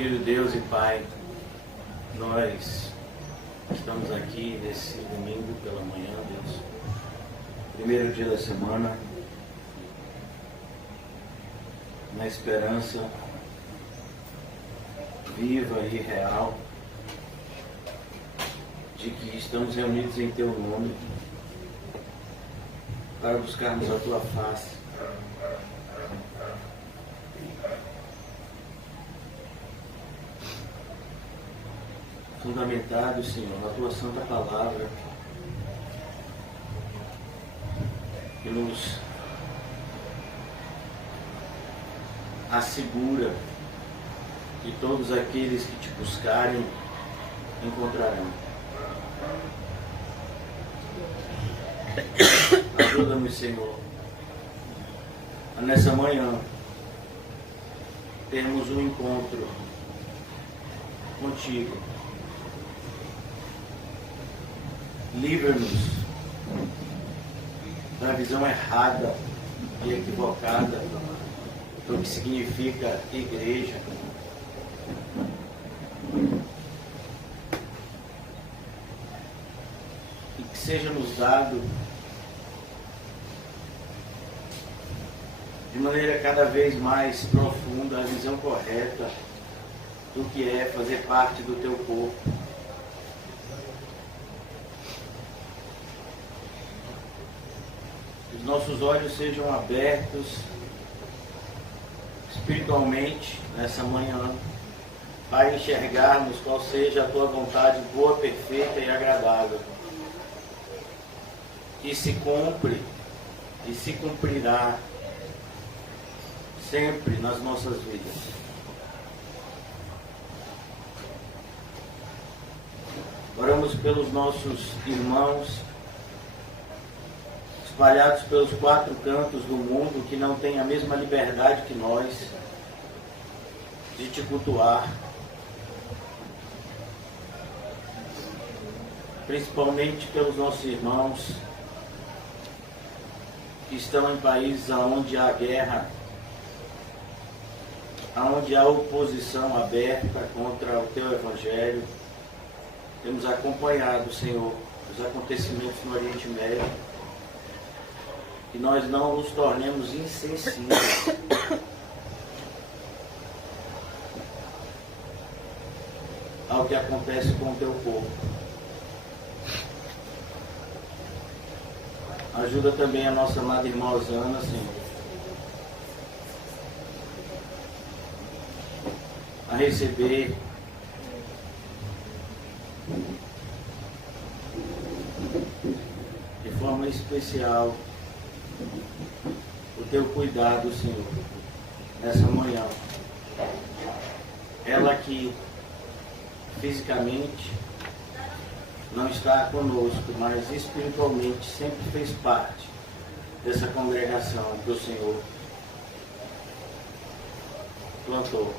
Querido Deus e Pai, nós estamos aqui nesse domingo pela manhã, Deus, primeiro dia da semana, na esperança viva e real de que estamos reunidos em Teu nome para buscarmos a Tua face. Fundamentados, Senhor, na Tua Santa Palavra, que nos assegura que todos aqueles que Te buscarem encontrarão. Ajuda-nos, Senhor, a nessa manhã termos um encontro contigo. Livra-nos da visão errada e equivocada do que significa igreja. E que seja nos dado de maneira cada vez mais profunda a visão correta do que é fazer parte do Teu corpo. Os nossos olhos sejam abertos espiritualmente nessa manhã para enxergarmos qual seja a Tua vontade boa, perfeita e agradável, que se cumpre e se cumprirá sempre nas nossas vidas. Oramos pelos nossos irmãos espalhados pelos 4 cantos do mundo, que não têm a mesma liberdade que nós de Te cultuar, principalmente pelos nossos irmãos que estão em países onde há guerra, onde há oposição aberta contra o Teu Evangelho. Temos acompanhado, Senhor, os acontecimentos no Oriente Médio, que nós não nos tornemos insensíveis ao que acontece com o Teu povo. Ajuda também a nossa amada irmã Osana, Senhor, a receber de forma especial o Teu cuidado, Senhor, nessa manhã. Ela que fisicamente não está conosco, mas espiritualmente sempre fez parte dessa congregação que o Senhor plantou.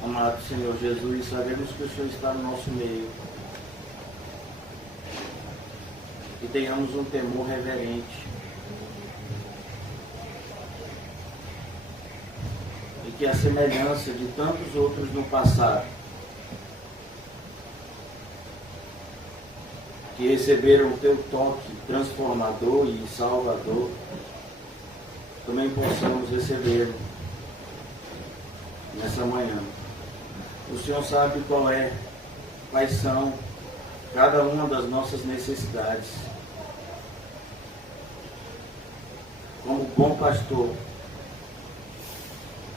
Amado Senhor Jesus, sabemos que o Senhor está no nosso meio. E tenhamos um temor reverente. E que a semelhança de tantos outros no passado, que receberam o Teu toque transformador e salvador, também possamos recebê-lo nessa manhã. O Senhor sabe quais são cada uma das nossas necessidades. Como bom pastor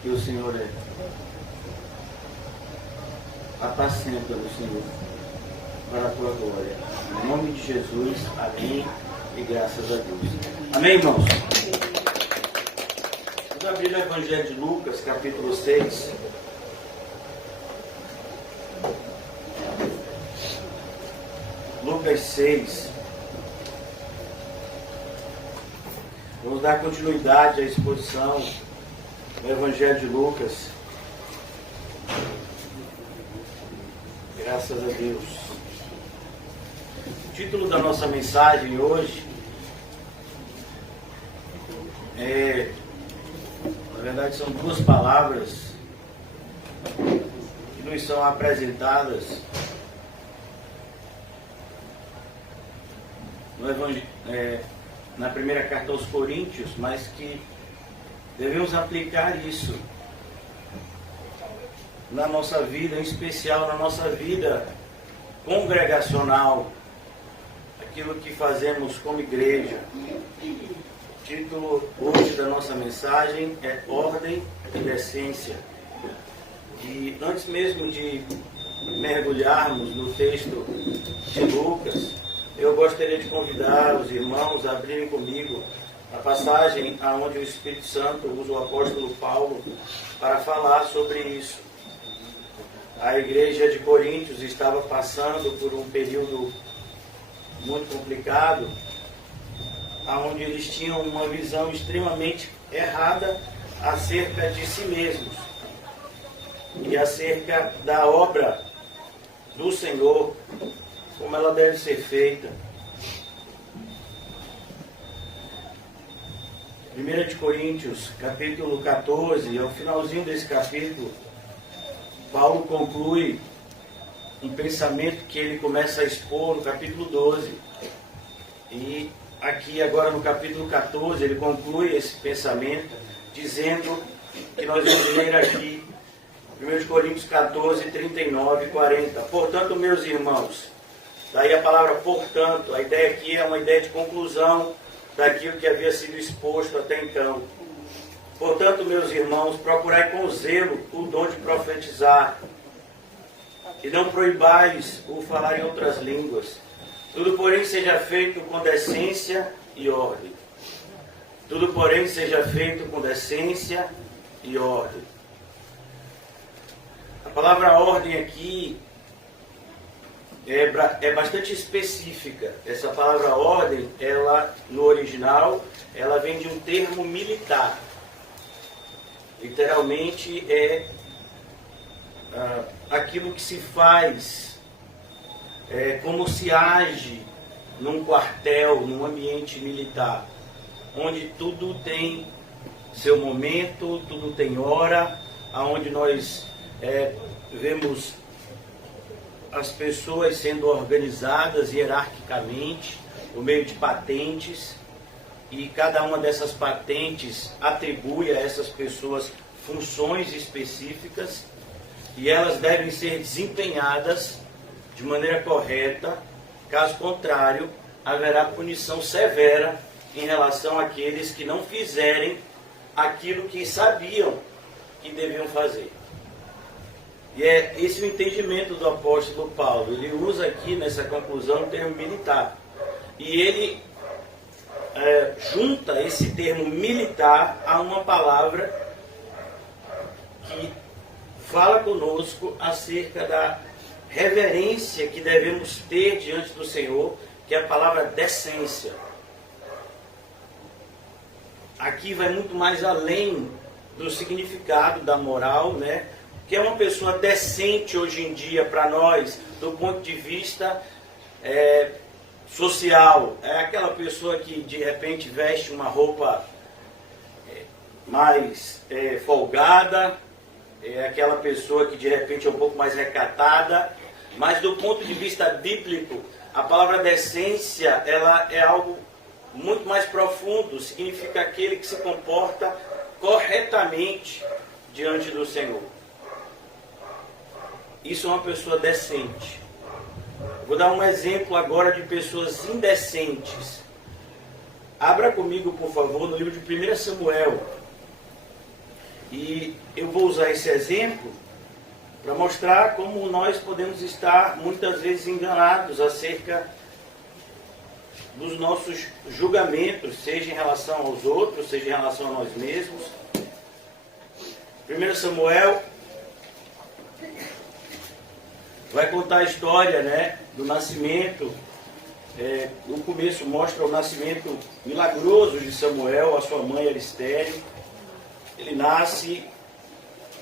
que o Senhor é, apacenta-nos, Senhor, para a Tua glória. Em nome de Jesus, amém e graças a Deus. Amém, irmãos? Vamos abrir o Evangelho de Lucas, capítulo 6. Lucas 6. Vamos dar continuidade à exposição do Evangelho de Lucas. Graças a Deus. O título da nossa mensagem hoje Na verdade, são duas palavras que nos são apresentadas na primeira carta aos Coríntios, mas que devemos aplicar isso na nossa vida, em especial na nossa vida congregacional, aquilo que fazemos como igreja. O título hoje da nossa mensagem é Ordem e Decência. E antes mesmo de mergulharmos no texto de Lucas, eu gostaria de convidar os irmãos a abrirem comigo a passagem onde o Espírito Santo usa o apóstolo Paulo para falar sobre isso. A igreja de Coríntios estava passando por um período muito complicado, onde eles tinham uma visão extremamente errada acerca de si mesmos e acerca da obra do Senhor, como ela deve ser feita. 1 Coríntios, capítulo 14, ao finalzinho desse capítulo, Paulo conclui um pensamento que ele começa a expor no capítulo 12. E aqui agora no capítulo 14 ele conclui esse pensamento dizendo que nós vamos ler aqui 1 Coríntios 14, 39 e 40. Portanto, meus irmãos, daí a palavra portanto, a ideia aqui é uma ideia de conclusão daquilo que havia sido exposto até então. Portanto, meus irmãos, procurai com zelo o dom de profetizar, e não proibais o falar em outras línguas. Tudo, porém, seja feito com decência e ordem. Tudo, porém, seja feito com decência e ordem. A palavra ordem aqui é bastante específica. Essa palavra ordem, ela no original, ela vem de um termo militar. Literalmente é aquilo que se faz, como se age num quartel, num ambiente militar, onde tudo tem seu momento, tudo tem hora, aonde nós vemos as pessoas sendo organizadas hierarquicamente, por meio de patentes, e cada uma dessas patentes atribui a essas pessoas funções específicas, e elas devem ser desempenhadas de maneira correta. Caso contrário, haverá punição severa em relação àqueles que não fizerem aquilo que sabiam que deviam fazer. E é esse o entendimento do apóstolo Paulo. Ele usa aqui nessa conclusão o termo militar. E ele junta esse termo militar a uma palavra que fala conosco acerca da reverência que devemos ter diante do Senhor, que é a palavra decência. Aqui vai muito mais além do significado da moral, né? Que é uma pessoa decente hoje em dia para nós, do ponto de vista social. É aquela pessoa que de repente veste uma roupa mais folgada, é aquela pessoa que de repente é um pouco mais recatada, mas do ponto de vista bíblico, a palavra decência, ela é algo muito mais profundo, significa aquele que se comporta corretamente diante do Senhor. Isso é uma pessoa decente. Vou dar um exemplo agora de pessoas indecentes. Abra comigo, por favor, no livro de 1 Samuel. E eu vou usar esse exemplo para mostrar como nós podemos estar muitas vezes enganados acerca dos nossos julgamentos, seja em relação aos outros, seja em relação a nós mesmos. 1 Samuel vai contar a história, né, do nascimento. No começo mostra o nascimento milagroso de Samuel. A sua mãe era estéril. Ele nasce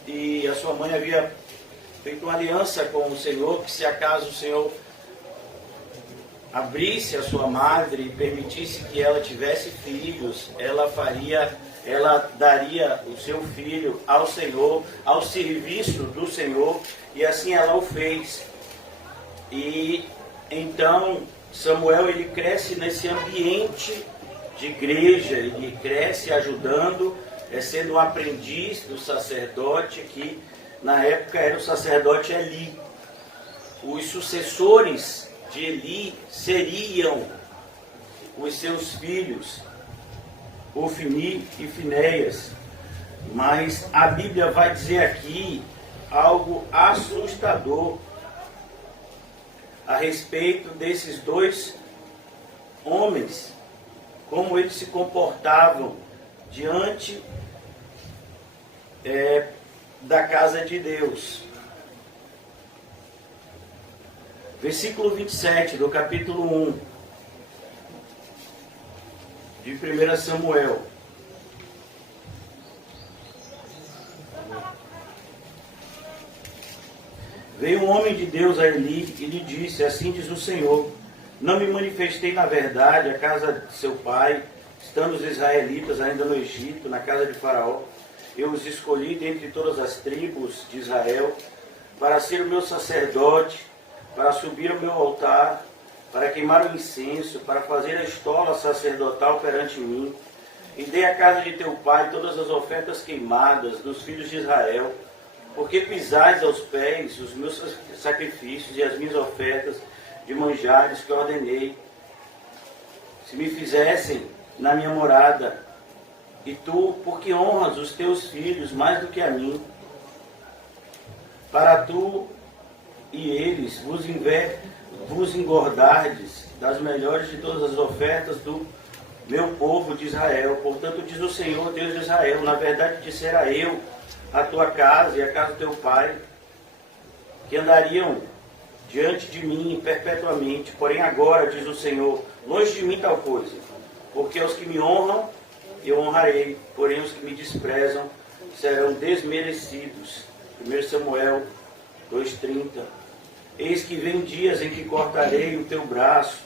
e a sua mãe havia feito uma aliança com o Senhor, que se acaso o Senhor abrisse a sua madre e permitisse que ela tivesse filhos, ela faria ela daria o seu filho ao Senhor, ao serviço do Senhor, e assim ela o fez. E então Samuel, ele cresce nesse ambiente de igreja, ele cresce ajudando, sendo um aprendiz do sacerdote, que na época era o sacerdote Eli. Os sucessores de Eli seriam os seus filhos, Ofni e Finéias. Mas a Bíblia vai dizer aqui algo assustador a respeito desses dois homens, como eles se comportavam diante da casa de Deus. Versículo 27 do capítulo 1 de 1 Samuel. Veio um homem de Deus a Eli e lhe disse: assim diz o Senhor, não me manifestei na verdade à casa de seu pai, estando os israelitas ainda no Egito, na casa de Faraó. Eu os escolhi dentre todas as tribos de Israel, para ser o meu sacerdote, para subir ao meu altar, para queimar o incenso, para fazer a estola sacerdotal perante mim. E dei à casa de teu pai todas as ofertas queimadas dos filhos de Israel, porque pisais aos pés os meus sacrifícios e as minhas ofertas de manjares que ordenei. Se me fizessem na minha morada, e tu, porque honras os teus filhos mais do que a mim, para tu e eles vos engordardes das melhores de todas as ofertas do meu povo de Israel. Portanto, diz o Senhor, Deus de Israel, na verdade dissera eu a tua casa e a casa do teu pai, que andariam diante de mim perpetuamente. Porém agora, diz o Senhor, longe de mim tal coisa, porque aos que me honram eu honrarei, porém os que me desprezam serão desmerecidos. 1 Samuel 2,30. Eis que vem dias em que cortarei o teu braço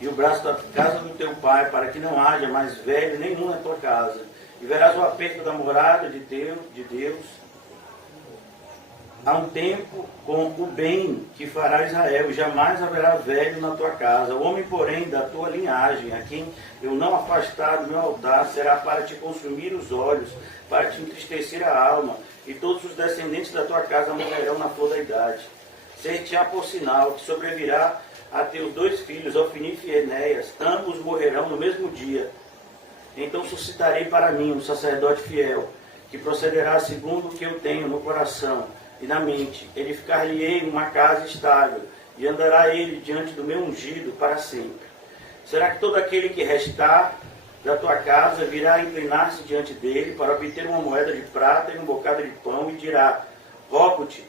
e o braço da casa do teu pai, para que não haja mais velho nenhum na tua casa. E verás o aperto da morada de Deus. Há um tempo com o bem que fará Israel, e jamais haverá velho na tua casa. O homem, porém, da tua linhagem, a quem eu não afastar do meu altar, será para te consumir os olhos, para te entristecer a alma, e todos os descendentes da tua casa morrerão na flor da idade. Ser-te-á por sinal que sobrevirá a teus dois filhos, Ofni e Finéias, ambos morrerão no mesmo dia. Então suscitarei para mim um sacerdote fiel, que procederá segundo o que eu tenho no coração e na mente. Edificar-lhe-ei uma casa estável, e andará ele diante do meu ungido para sempre. Será que todo aquele que restar da tua casa virá inclinar-se diante dele para obter uma moeda de prata e um bocado de pão, e dirá: rogo-te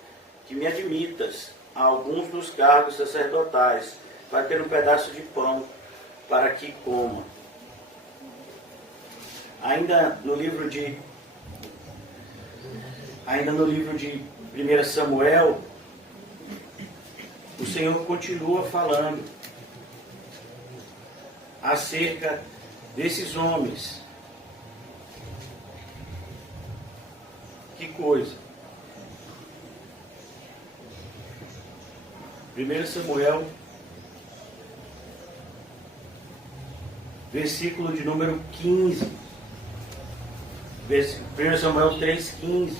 que me admitas a alguns dos cargos sacerdotais, para ter um pedaço de pão para que coma. Ainda no livro de 1 Samuel, o Senhor continua falando acerca desses homens. Que coisa! 1 Samuel, versículo de número 15. 1 Samuel 3,15.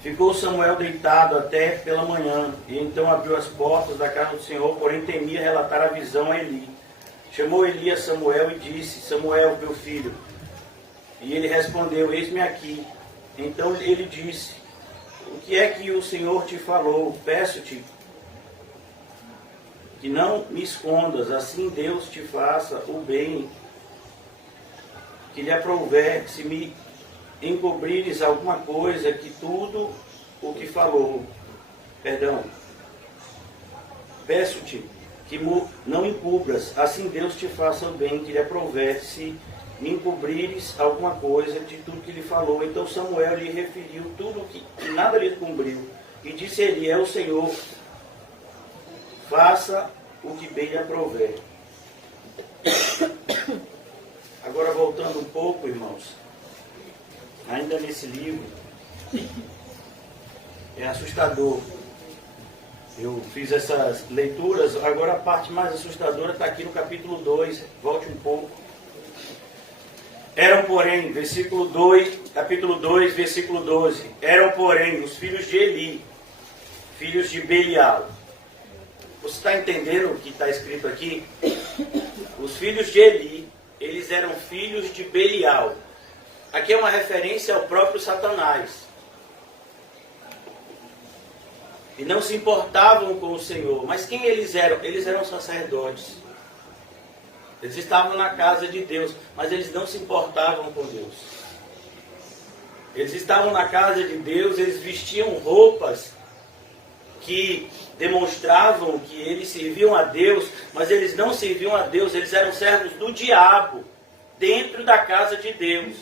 Ficou Samuel deitado até pela manhã, e então abriu as portas da casa do Senhor, porém temia relatar a visão a Eli. Chamou Eli a Samuel e disse: Samuel, meu filho. E ele respondeu: eis-me aqui. Então ele disse: o que é que o Senhor te falou? Peço-te que não me escondas, assim Deus te faça o bem que lhe aprouver, se me encobrires alguma coisa, que tudo o que falou. Peço-te que não encubras, assim Deus te faça o bem que lhe aprouver, se me encobrires alguma coisa de tudo que lhe falou. Então Samuel lhe referiu tudo que nada lhe cumpriu, e disse ele: é o Senhor, faça o que bem lhe aprouver. Agora Agora voltando um pouco, irmãos, ainda nesse livro, é assustador. Eu fiz essas leituras, agora a parte mais assustadora está aqui no capítulo 2, volte um pouco. Eram, porém, versículo 2, capítulo 2, versículo 12, eram, porém, os filhos de Eli, filhos de Belial. Você está entendendo o que está escrito aqui? Os filhos de Eli, eles eram filhos de Belial. Aqui é uma referência ao próprio Satanás. E não se importavam com o Senhor. Mas quem eles eram? Eles eram sacerdotes. Eles estavam na casa de Deus, mas eles não se importavam com Deus. Eles estavam na casa de Deus, eles vestiam roupas que demonstravam que eles serviam a Deus, mas eles não serviam a Deus, eles eram servos do diabo, dentro da casa de Deus.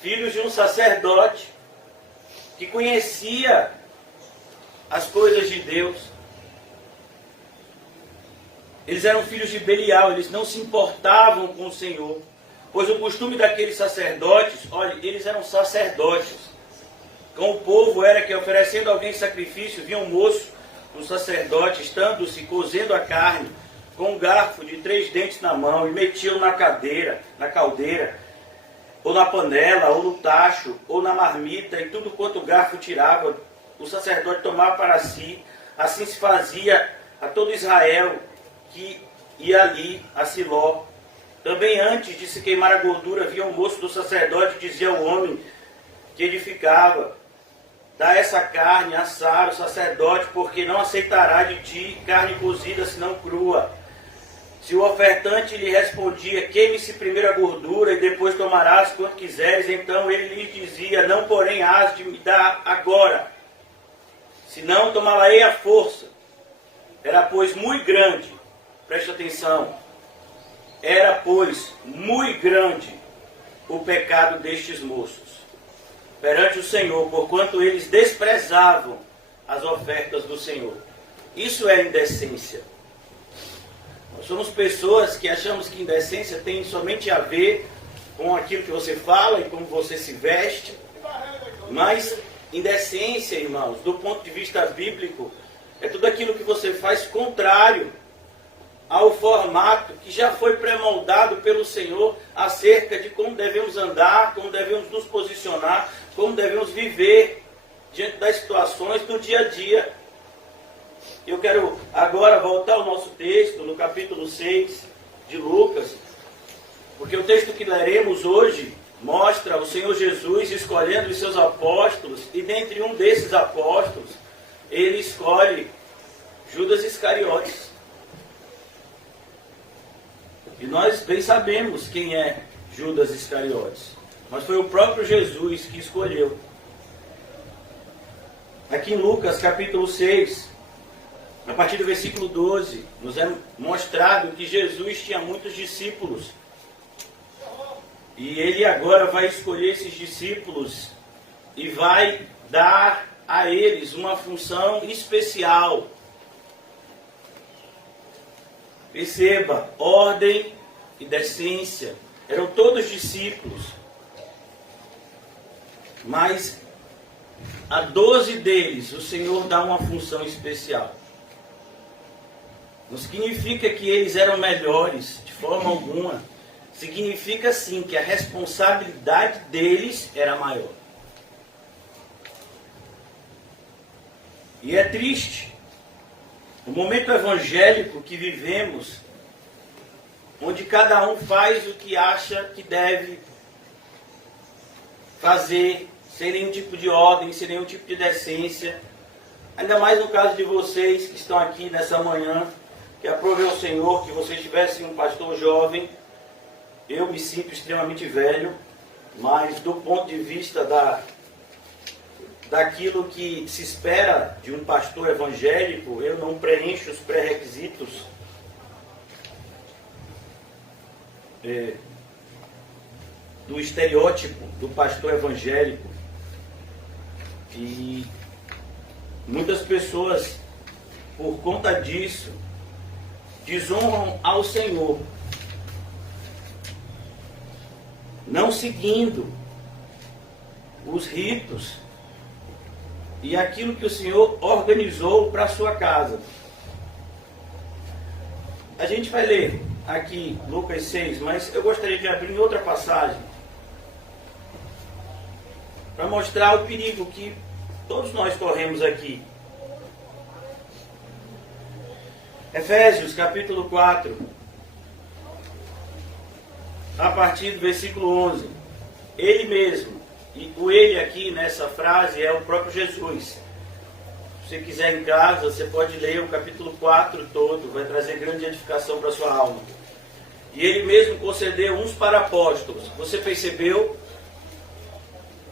Filhos de um sacerdote que conhecia as coisas de Deus. Eles eram filhos de Belial, eles não se importavam com o Senhor, pois o costume daqueles sacerdotes, olha, eles eram sacerdotes. Com o povo era que, oferecendo alguém sacrifício, vinha um moço, um sacerdote, estando-se cozendo a carne, com um garfo de 3 dentes na mão, e metiam na caldeira, ou na panela, ou no tacho, ou na marmita, e tudo quanto o garfo tirava, o sacerdote tomava para si. Assim se fazia a todo Israel que ia ali a Siló. Também antes de se queimar a gordura, havia um moço do sacerdote, dizia ao homem que edificava: dá essa carne, assar o sacerdote, porque não aceitará de ti carne cozida, senão crua. Se o ofertante lhe respondia: queime-se primeiro a gordura, e depois tomarás quanto quiseres, então ele lhe dizia: não, porém, hás de me dar agora, senão tomá-la-ei à força. Era, pois, muito grande, preste atenção, era, pois, muito grande o pecado destes moços perante o Senhor, porquanto eles desprezavam as ofertas do Senhor. Isso é indecência. Nós somos pessoas que achamos que indecência tem somente a ver com aquilo que você fala e como você se veste, mas indecência, irmãos, do ponto de vista bíblico, é tudo aquilo que você faz contrário ao formato que já foi pré-moldado pelo Senhor acerca de como devemos andar, como devemos nos posicionar, como devemos viver diante das situações do dia a dia. Eu quero agora voltar ao nosso texto, no capítulo 6 de Lucas, porque o texto que leremos hoje mostra o Senhor Jesus escolhendo os seus apóstolos, e dentre um desses apóstolos, ele escolhe Judas Iscariotes. E nós bem sabemos quem é Judas Iscariotes, mas foi o próprio Jesus que escolheu. Aqui em Lucas capítulo 6, a partir do versículo 12, nos é mostrado que Jesus tinha muitos discípulos. E ele agora vai escolher esses discípulos e vai dar a eles uma função especial. Perceba, ordem e decência. Eram todos discípulos. Mas a 12 deles o Senhor dá uma função especial. Não significa que eles eram melhores, de forma alguma. Significa sim que a responsabilidade deles era maior. E é triste o momento evangélico que vivemos, onde cada um faz o que acha que deve fazer, sem nenhum tipo de ordem, sem nenhum tipo de decência. Ainda mais no caso de vocês que estão aqui nessa manhã, que aprove ao Senhor que vocês tivessem um pastor jovem. Eu me sinto extremamente velho, mas do ponto de vista daquilo que se espera de um pastor evangélico, eu não preencho os pré-requisitos do estereótipo do pastor evangélico. E muitas pessoas, por conta disso, desonram ao Senhor. não seguindo os ritos e aquilo que o Senhor organizou para a sua casa. A gente vai ler aqui Lucas 6, mas eu gostaria de abrir em outra passagem para mostrar o perigo que todos nós corremos aqui. Efésios capítulo 4, a partir do versículo 11. Ele mesmo, e o ele aqui nessa frase é o próprio Jesus. Se você quiser em casa, você pode ler o capítulo 4 todo, vai trazer grande edificação para a sua alma. E ele mesmo concedeu uns para apóstolos. Você percebeu?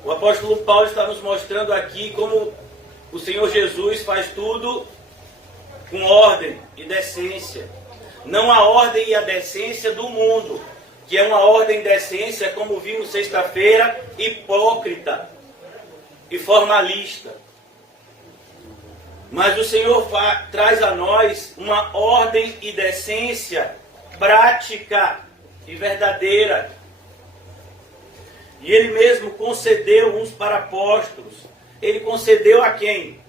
O apóstolo Paulo está nos mostrando aqui como o Senhor Jesus faz tudo com ordem e decência. Não a ordem e a decência do mundo, que é uma ordem e decência, como vimos sexta-feira, hipócrita e formalista. Mas o Senhor traz a nós uma ordem e decência prática e verdadeira. E Ele mesmo concedeu uns para apóstolos. Ele concedeu a quem?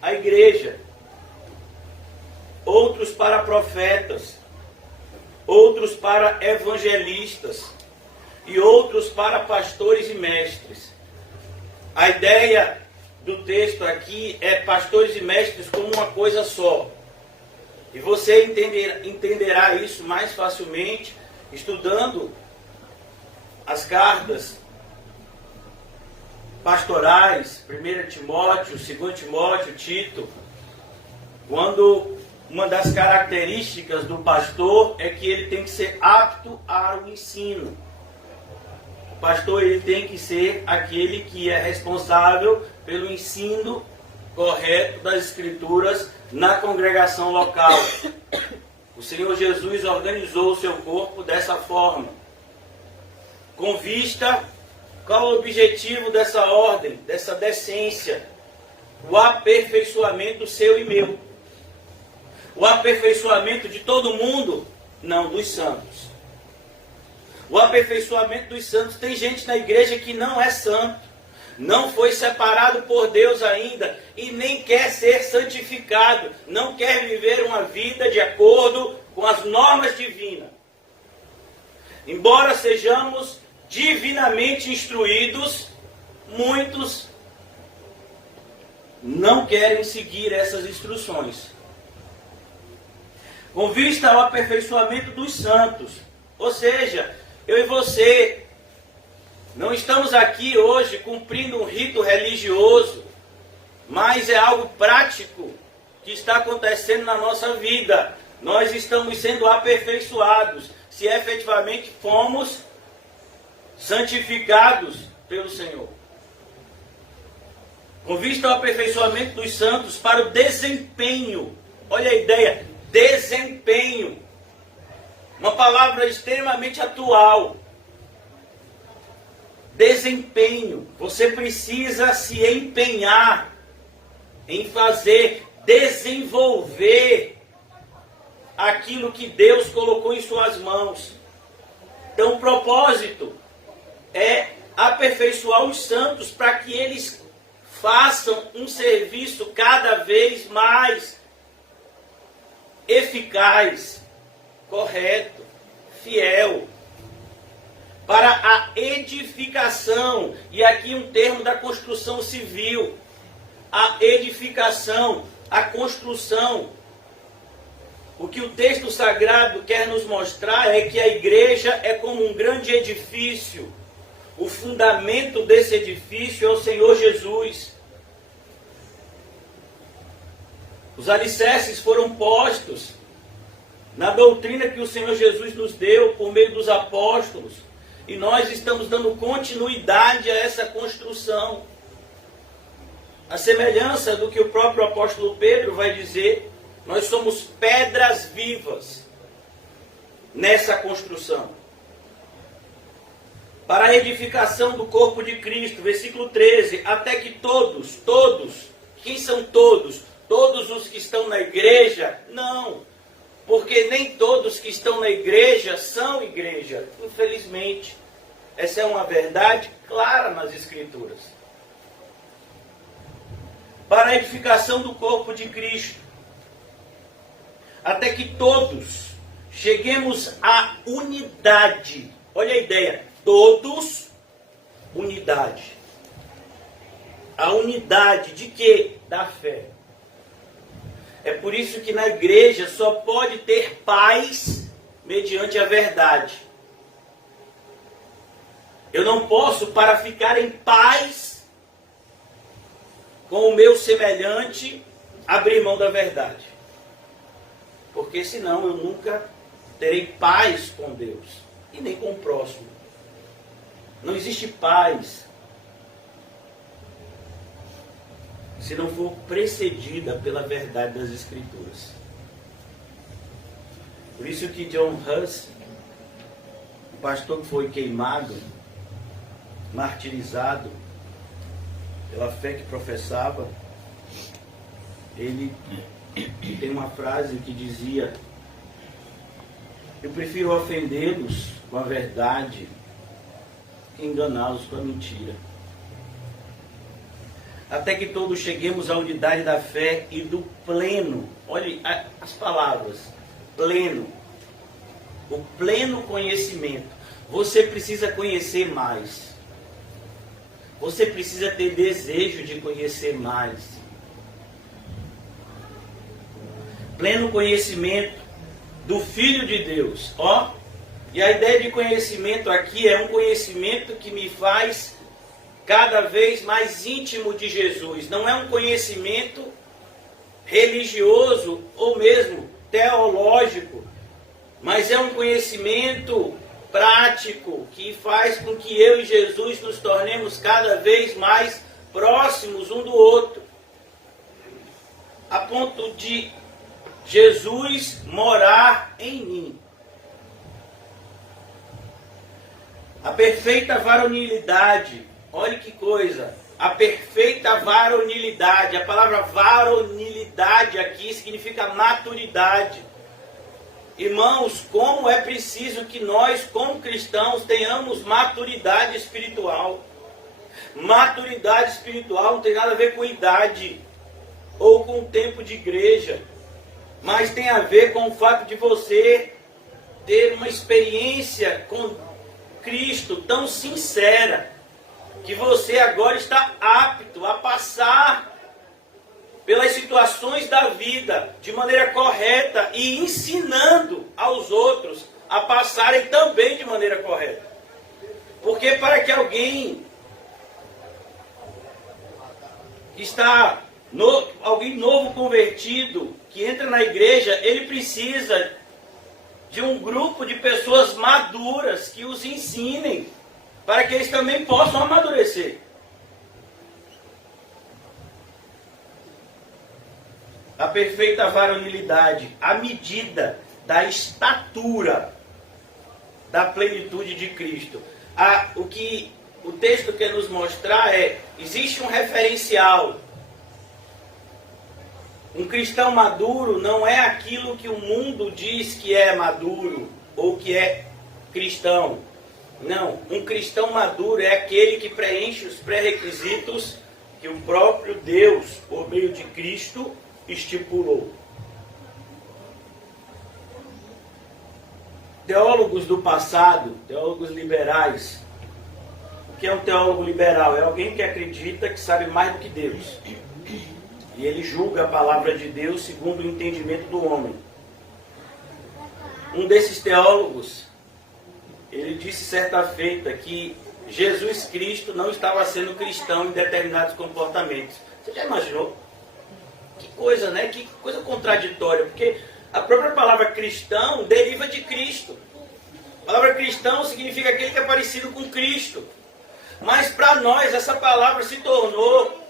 A igreja. Outros para profetas. Outros para evangelistas. E outros para pastores e mestres. A ideia do texto aqui é pastores e mestres como uma coisa só. E você entenderá isso mais facilmente estudando as cartas pastorais, 1 Timóteo, 2 Timóteo, Tito, quando uma das características do pastor é que ele tem que ser apto ao ensino. O pastor ele tem que ser aquele que é responsável pelo ensino correto das Escrituras na congregação local. O Senhor Jesus organizou o seu corpo dessa forma. Com vista, qual o objetivo dessa ordem, dessa decência? O aperfeiçoamento seu e meu. O aperfeiçoamento de todo mundo? Não, dos santos. O aperfeiçoamento dos santos. Tem gente na igreja que não é santo, não foi separado por Deus ainda e nem quer ser santificado, não quer viver uma vida de acordo com as normas divinas. Embora sejamos divinamente instruídos, muitos não querem seguir essas instruções. Com vista ao aperfeiçoamento dos santos, ou seja, eu e você não estamos aqui hoje cumprindo um rito religioso, mas é algo prático que está acontecendo na nossa vida. Nós estamos sendo aperfeiçoados, se efetivamente fomos santificados pelo Senhor. Com vista ao aperfeiçoamento dos santos para o desempenho. Olha a ideia, desempenho. Uma palavra extremamente atual. Desempenho. Você precisa se empenhar em fazer, desenvolver aquilo que Deus colocou em suas mãos. Então o propósito é aperfeiçoar os santos para que eles façam um serviço cada vez mais eficaz, correto, fiel, para a edificação, e aqui um termo da construção civil, a edificação, a construção. O que o texto sagrado quer nos mostrar é que a igreja é como um grande edifício. O fundamento desse edifício é o Senhor Jesus. Os alicerces foram postos na doutrina que o Senhor Jesus nos deu por meio dos apóstolos. E nós estamos dando continuidade a essa construção. A semelhança do que o próprio apóstolo Pedro vai dizer, nós somos pedras vivas nessa construção. Para a edificação do corpo de Cristo, versículo 13, até que todos, quem são todos? Todos os que estão na igreja? Não, porque nem todos que estão na igreja são igreja, infelizmente. Essa é uma verdade clara nas Escrituras. Para a edificação do corpo de Cristo, até que todos cheguemos à unidade. Olha a ideia, todos, unidade. A unidade de quê? Da fé. É por isso que na igreja só pode ter paz mediante a verdade. Eu não posso, para ficar em paz com o meu semelhante, abrir mão da verdade. Porque senão eu nunca terei paz com Deus e nem com o próximo. Não existe paz se não for precedida pela verdade das Escrituras. Por isso que John Huss, o pastor que foi queimado, martirizado pela fé que professava, ele tem uma frase que dizia: eu prefiro ofendê-los com a verdade que enganá-los com a mentira. Até que todos cheguemos à unidade da fé e do pleno, olhe as palavras, pleno, o pleno conhecimento. Você precisa conhecer mais. Você precisa ter desejo de conhecer mais. Pleno conhecimento do Filho de Deus. Ó, e a ideia de conhecimento aqui é um conhecimento que me faz cada vez mais íntimo de Jesus. Não é um conhecimento religioso ou mesmo teológico, mas é um conhecimento prático que faz com que eu e Jesus nos tornemos cada vez mais próximos um do outro, a ponto de Jesus morar em mim. A perfeita varonilidade, olha que coisa, a perfeita varonilidade, a palavra varonilidade aqui significa maturidade. Irmãos, como é preciso que nós, como cristãos, tenhamos maturidade espiritual. Maturidade espiritual não tem nada a ver com idade ou com o tempo de igreja, mas tem a ver com o fato de você ter uma experiência com Cristo tão sincera, que você agora está apto a passar pelas situações da vida de maneira correta e ensinando aos outros a passarem também de maneira correta. Porque para que alguém que está alguém novo convertido, que entra na igreja, ele precisa de um grupo de pessoas maduras que os ensinem, para que eles também possam amadurecer. A perfeita varonilidade, a medida da estatura da plenitude de Cristo. O que o texto quer nos mostrar existe um referencial. Um cristão maduro não é aquilo que o mundo diz que é maduro ou que é cristão. Não, um cristão maduro é aquele que preenche os pré-requisitos que o próprio Deus, por meio de Cristo, estipulou. Teólogos do passado, teólogos liberais. O que é um teólogo liberal? É alguém que acredita que sabe mais do que Deus. E ele julga a palavra de Deus segundo o entendimento do homem. Um desses teólogos, ele disse certa feita que Jesus Cristo não estava sendo cristão em determinados comportamentos. Você já imaginou? Que coisa, né? Que coisa contraditória. Porque a própria palavra cristão deriva de Cristo. A palavra cristão significa aquele que é parecido com Cristo. Mas para nós essa palavra se tornou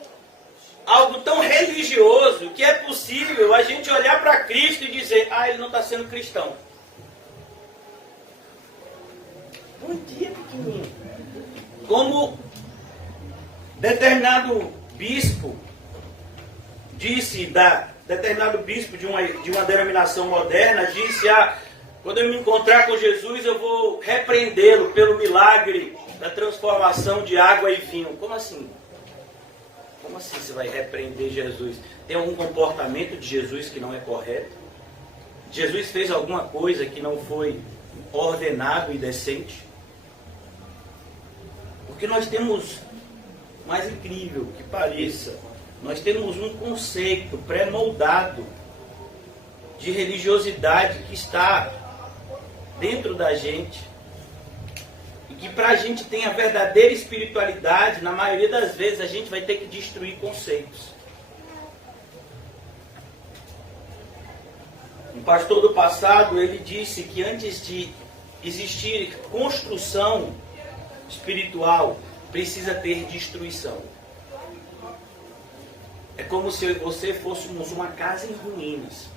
algo tão religioso que é possível a gente olhar para Cristo e dizer: ah, ele não está sendo cristão. Bom dia, pequenininho. Como determinado bispo disse, determinado bispo de uma denominação moderna disse: Quando eu me encontrar com Jesus, eu vou repreendê-lo pelo milagre da transformação de água e vinho. Como assim? Como assim você vai repreender Jesus? Tem algum comportamento de Jesus que não é correto? Jesus fez alguma coisa que não foi ordenado e decente? Porque nós temos, mais incrível que pareça, nós temos um conceito pré-moldado de religiosidade que está dentro da gente, e que para a gente ter a verdadeira espiritualidade, na maioria das vezes a gente vai ter que destruir conceitos. Um pastor do passado, ele disse que antes de existir construção espiritual, precisa ter destruição. É como se você fôssemos uma casa em ruínas.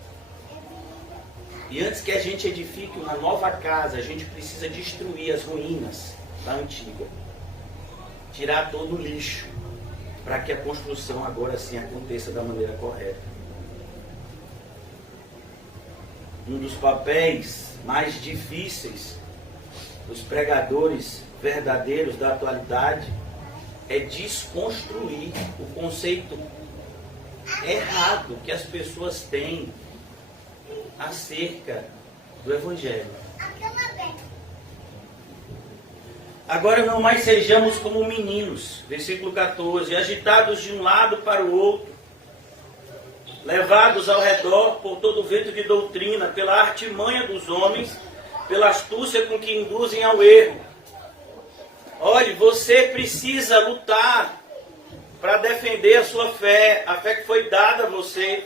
E antes que a gente edifique uma nova casa, a gente precisa destruir as ruínas da antiga. Tirar todo o lixo, para que a construção agora sim aconteça da maneira correta. Um dos papéis mais difíceis dos pregadores verdadeiros da atualidade é desconstruir o conceito errado que as pessoas têm acerca do Evangelho. Agora não mais sejamos como meninos, versículo 14, agitados de um lado para o outro, levados ao redor por todo o vento de doutrina, pela artimanha dos homens, pela astúcia com que induzem ao erro. Olhe, você precisa lutar para defender a sua fé, a fé que foi dada a você.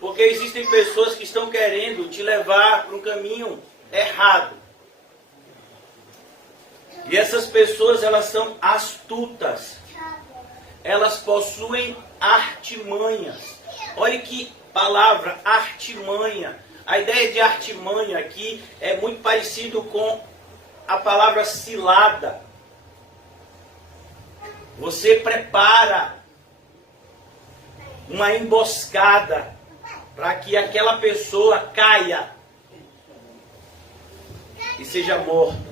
Porque existem pessoas que estão querendo te levar para um caminho errado. E essas pessoas, elas são astutas. Elas possuem artimanhas. Olha que palavra, artimanha. A ideia de artimanha aqui é muito parecido com a palavra cilada. Você prepara uma emboscada para que aquela pessoa caia e seja morta.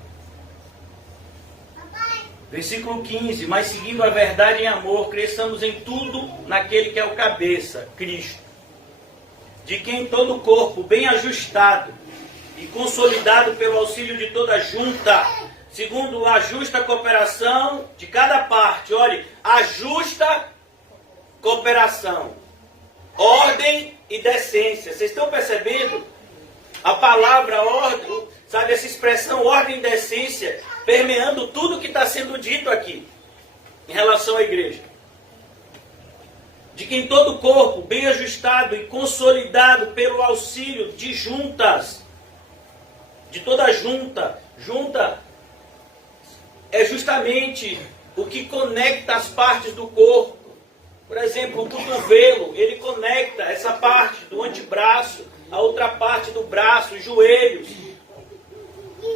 Versículo 15, mas seguindo a verdade em amor, cresçamos em tudo naquele que é o cabeça, Cristo, de quem todo o corpo, bem ajustado e consolidado pelo auxílio de toda junta, segundo a justa cooperação de cada parte. Olhe, a justa cooperação, ordem e decência. Vocês estão percebendo? A palavra ordem, sabe, essa expressão ordem e decência, permeando tudo que está sendo dito aqui, em relação à igreja. De quem todo o corpo, bem ajustado e consolidado pelo auxílio de juntas, de toda junta. Junta é justamente o que conecta as partes do corpo. Por exemplo, o cotovelo, ele conecta essa parte do antebraço, a outra parte do braço, os joelhos,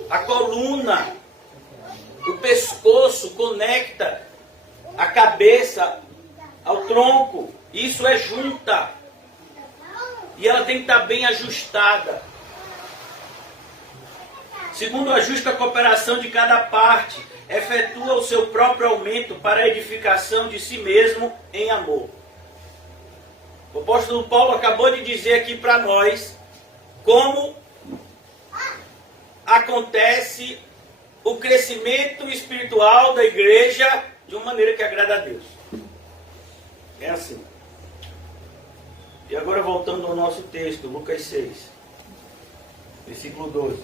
a coluna, o pescoço conecta a cabeça ao tronco. Isso é junta. E ela tem que estar bem ajustada. Segundo a justa cooperação de cada parte, efetua o seu próprio aumento para a edificação de si mesmo em amor. O apóstolo Paulo acabou de dizer aqui para nós como acontece o crescimento espiritual da igreja de uma maneira que agrada a Deus. É assim. E agora voltando ao nosso texto, Lucas 6, versículo 12.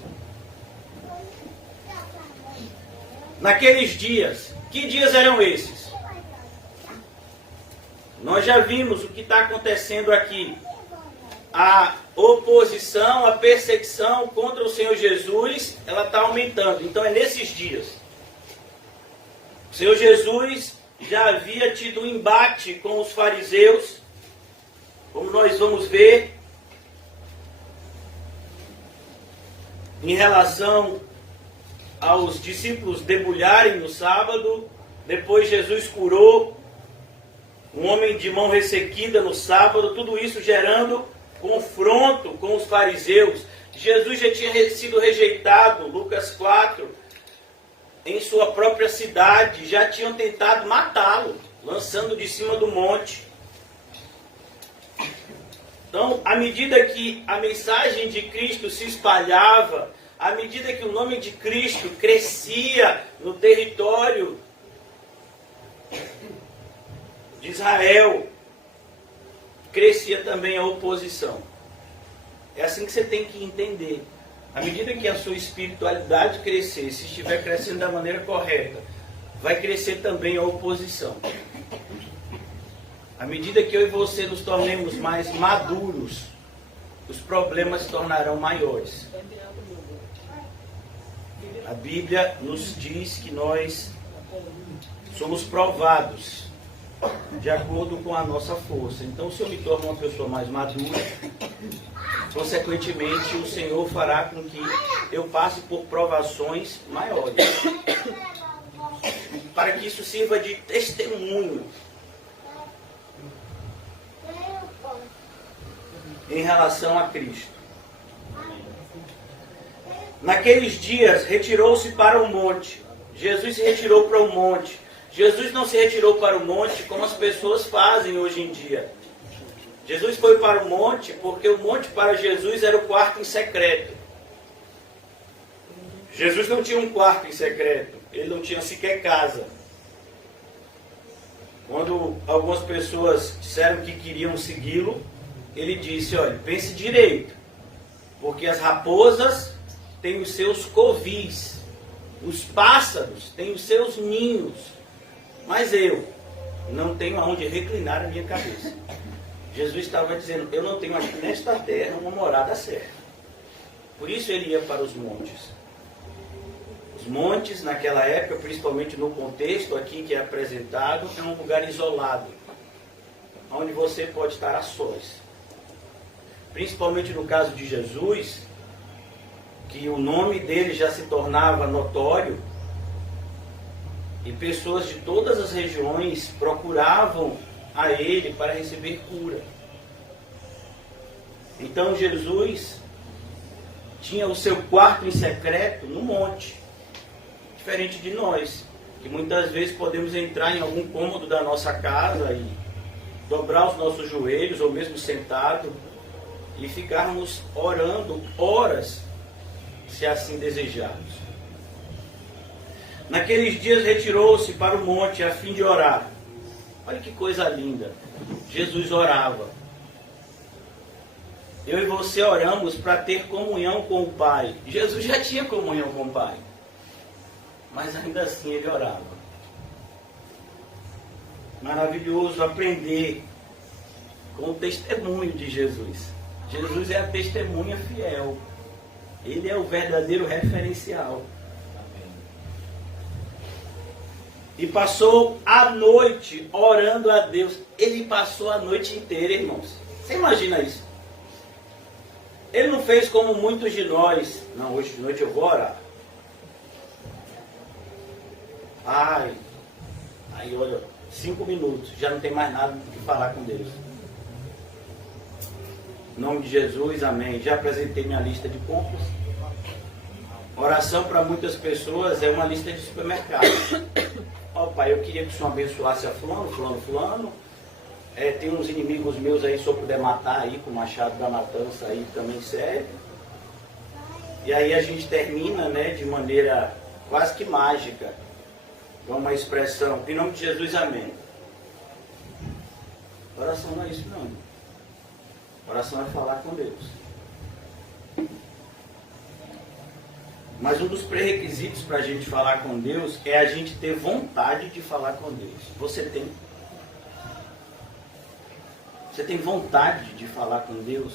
Naqueles dias, que dias eram esses? Nós já vimos o que está acontecendo aqui. A oposição, a perseguição contra o Senhor Jesus, ela está aumentando. Então é nesses dias. O Senhor Jesus já havia tido um embate com os fariseus, como nós vamos ver, em relação aos discípulos debulharem no sábado. Depois Jesus curou um homem de mão ressequida no sábado, tudo isso gerando confronto com os fariseus, Jesus já tinha sido rejeitado, Lucas 4, em sua própria cidade, já tinham tentado matá-lo, lançando de cima do monte. Então, à medida que a mensagem de Cristo se espalhava, à medida que o nome de Cristo crescia no território de Israel, crescia também a oposição. É assim que você tem que entender. À medida que a sua espiritualidade crescer, se estiver crescendo da maneira correta, vai crescer também a oposição. À medida que eu e você nos tornemos mais maduros, os problemas se tornarão maiores. A Bíblia nos diz que nós somos provados de acordo com a nossa força. Então, se eu me torno uma pessoa mais madura, consequentemente, o Senhor fará com que eu passe por provações maiores, para que isso sirva de testemunho em relação a Cristo. Naqueles dias, retirou-se para o monte. Jesus se retirou para o monte. Jesus não se retirou para o monte como as pessoas fazem hoje em dia. Jesus foi para o monte porque o monte para Jesus era o quarto em secreto. Jesus não tinha um quarto em secreto. Ele não tinha sequer casa. Quando algumas pessoas disseram que queriam segui-lo, ele disse, olha, pense direito, porque as raposas têm os seus covis, os pássaros têm os seus ninhos, mas eu não tenho aonde reclinar a minha cabeça. Jesus estava dizendo, eu não tenho aqui nesta terra uma morada certa. Por isso ele ia para os montes. Os montes, naquela época, principalmente no contexto aqui que é apresentado, é um lugar isolado, onde você pode estar a sós. Principalmente no caso de Jesus, que o nome dele já se tornava notório, e pessoas de todas as regiões procuravam a ele para receber cura. Então Jesus tinha o seu quarto em secreto no monte, diferente de nós, que muitas vezes podemos entrar em algum cômodo da nossa casa e dobrar os nossos joelhos, ou mesmo sentado, e ficarmos orando horas, se assim desejarmos. Naqueles dias retirou-se para o monte a fim de orar. Olha que coisa linda. Jesus orava. Eu e você oramos para ter comunhão com o Pai. Jesus já tinha comunhão com o Pai, mas ainda assim ele orava. Maravilhoso aprender com o testemunho de Jesus. Jesus é a testemunha fiel. Ele é o verdadeiro referencial. E passou a noite orando a Deus. Ele passou a noite inteira, irmãos. Você imagina isso? Ele não fez como muitos de nós. Não, hoje de noite eu vou orar. Ai, aí olha, 5 minutos, já não tem mais nada do que falar com Deus. Em nome de Jesus, amém. Já apresentei minha lista de compras. Oração para muitas pessoas é uma lista de supermercado. Ó, Pai, eu queria que o Senhor abençoasse a fulano. Tem uns inimigos meus aí, se eu puder matar aí, com o machado da matança aí também serve. E aí a gente termina, né, de maneira quase que mágica, com uma expressão, em nome de Jesus, amém. Oração não é isso não. Oração é falar com Deus. Mas um dos pré-requisitos para a gente falar com Deus é a gente ter vontade de falar com Deus. Você tem? Você tem vontade de falar com Deus?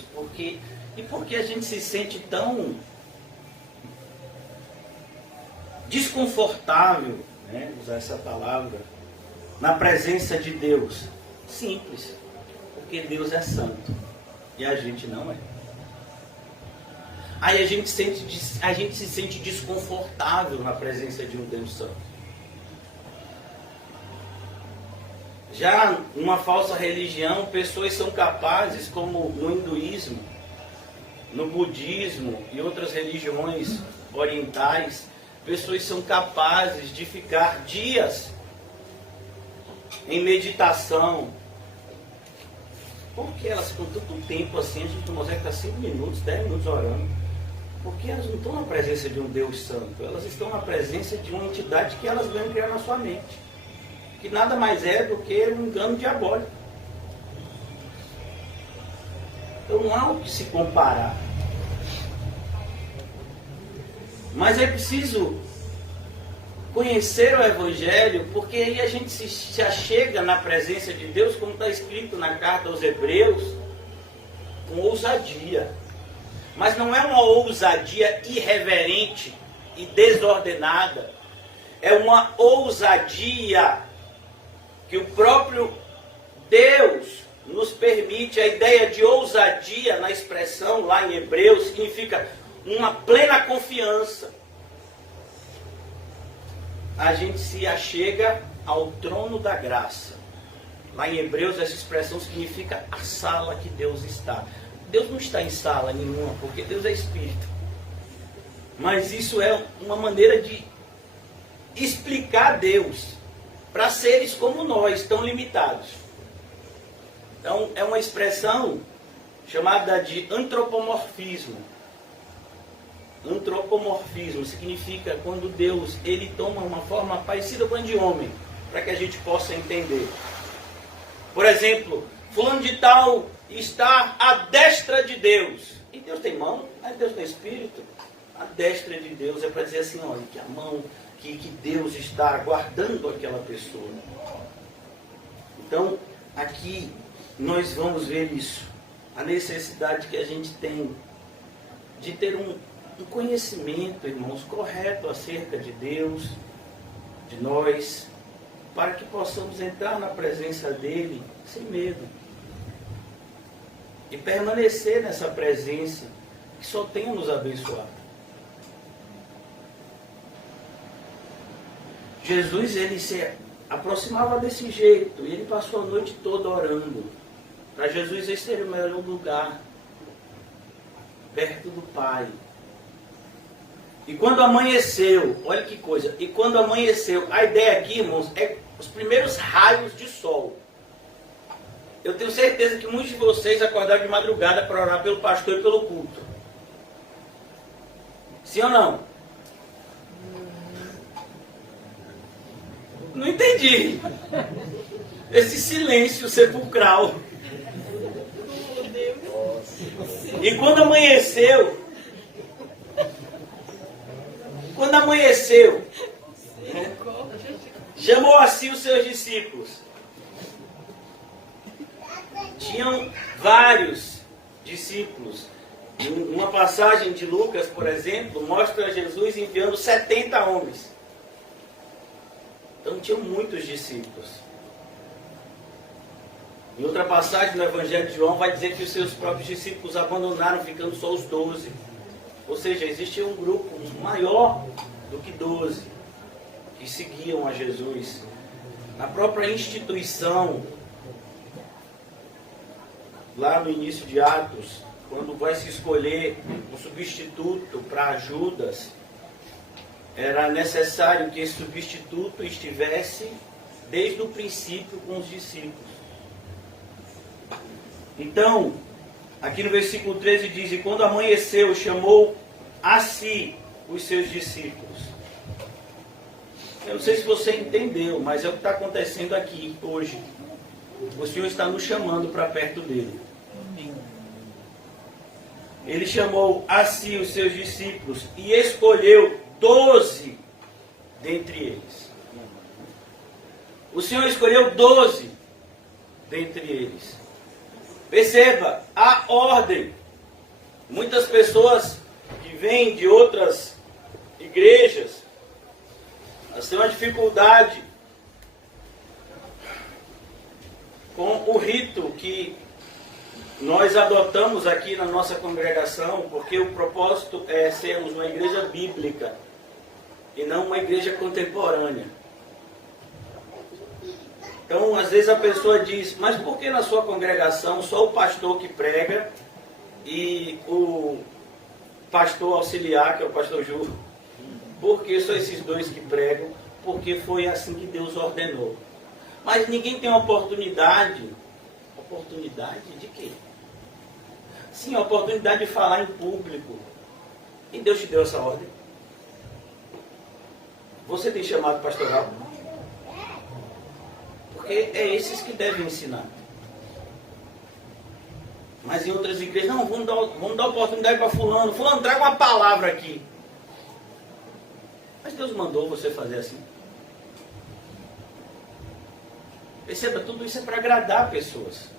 E por que a gente se sente tão desconfortável, né, usar essa palavra, na presença de Deus? Simples. Porque Deus é santo e a gente não é. Aí a gente se sente desconfortável na presença de um Deus santo. Já numa falsa religião, pessoas são capazes, como no hinduísmo, no budismo e outras religiões orientais, pessoas são capazes de ficar dias em meditação. Por que elas ficam tanto tempo assim? A gente não consegue estar 5 minutos, 10 minutos orando. Porque elas não estão na presença de um Deus santo. Elas estão na presença de uma entidade que elas vão criar na sua mente. Que nada mais é do que um engano diabólico. Então não há o que se comparar. Mas é preciso conhecer o Evangelho, porque aí a gente se achega na presença de Deus, como está escrito na carta aos Hebreus, com ousadia. Mas não é uma ousadia irreverente e desordenada. É uma ousadia que o próprio Deus nos permite. A ideia de ousadia na expressão lá em Hebreus significa uma plena confiança. A gente se achega ao trono da graça. Lá em Hebreus essa expressão significa a sala que Deus está. Deus não está em sala nenhuma, porque Deus é Espírito. Mas isso é uma maneira de explicar Deus para seres como nós, tão limitados. Então é uma expressão chamada de antropomorfismo. Antropomorfismo significa quando Deus ele toma uma forma parecida com a de homem, para que a gente possa entender. Por exemplo, fulano de tal está à destra de Deus. E Deus tem mão? Deus tem espírito? A destra de Deus é para dizer assim, olha, que a mão, que Deus está guardando aquela pessoa. Então, aqui nós vamos ver isso. A necessidade que a gente tem de ter um conhecimento, irmãos, correto acerca de Deus, de nós, para que possamos entrar na presença dEle sem medo. E permanecer nessa presença que só tem a nos abençoar. Jesus, ele se aproximava desse jeito, e ele passou a noite toda orando. Para Jesus esse era o melhor lugar, perto do Pai. E quando amanheceu, olha que coisa, e quando amanheceu, a ideia aqui, irmãos, é os primeiros raios de sol. Eu tenho certeza que muitos de vocês acordaram de madrugada para orar pelo pastor e pelo culto. Sim ou não? Não entendi. Esse silêncio sepulcral. E quando amanheceu, chamou a si os seus discípulos. Tinham vários discípulos. Uma passagem de Lucas, por exemplo, mostra Jesus enviando 70 homens. Então tinham muitos discípulos. Em outra passagem no Evangelho de João vai dizer que os seus próprios discípulos abandonaram, ficando só os 12. Ou seja, existia um grupo maior do que 12 que seguiam a Jesus. Na própria instituição, lá no início de Atos, quando vai se escolher um substituto para Judas, era necessário que esse substituto estivesse desde o princípio com os discípulos. Então, aqui no versículo 13 diz, e quando amanheceu, chamou a si os seus discípulos. Eu não sei se você entendeu, mas é o que está acontecendo aqui hoje. O Senhor está nos chamando para perto dele. Ele chamou a si os seus discípulos e escolheu 12 dentre eles. O Senhor escolheu 12 dentre eles. Perceba a ordem. Muitas pessoas que vêm de outras igrejas, elas têm uma dificuldade com o rito que nós adotamos aqui na nossa congregação, porque o propósito é sermos uma igreja bíblica e não uma igreja contemporânea. Então, às vezes a pessoa diz, mas por que na sua congregação só o pastor que prega e o pastor auxiliar, que é o pastor Ju. Por que só esses dois que pregam? Porque foi assim que Deus ordenou. Mas ninguém tem oportunidade. Oportunidade de quê? Sim, a oportunidade de falar em público. E Deus te deu essa ordem? Você tem chamado pastoral? Porque é esses que devem ensinar. Mas em outras igrejas, não, vamos dar oportunidade para fulano. Fulano, traga uma palavra aqui. Mas Deus mandou você fazer assim. Perceba, tudo isso é para agradar pessoas.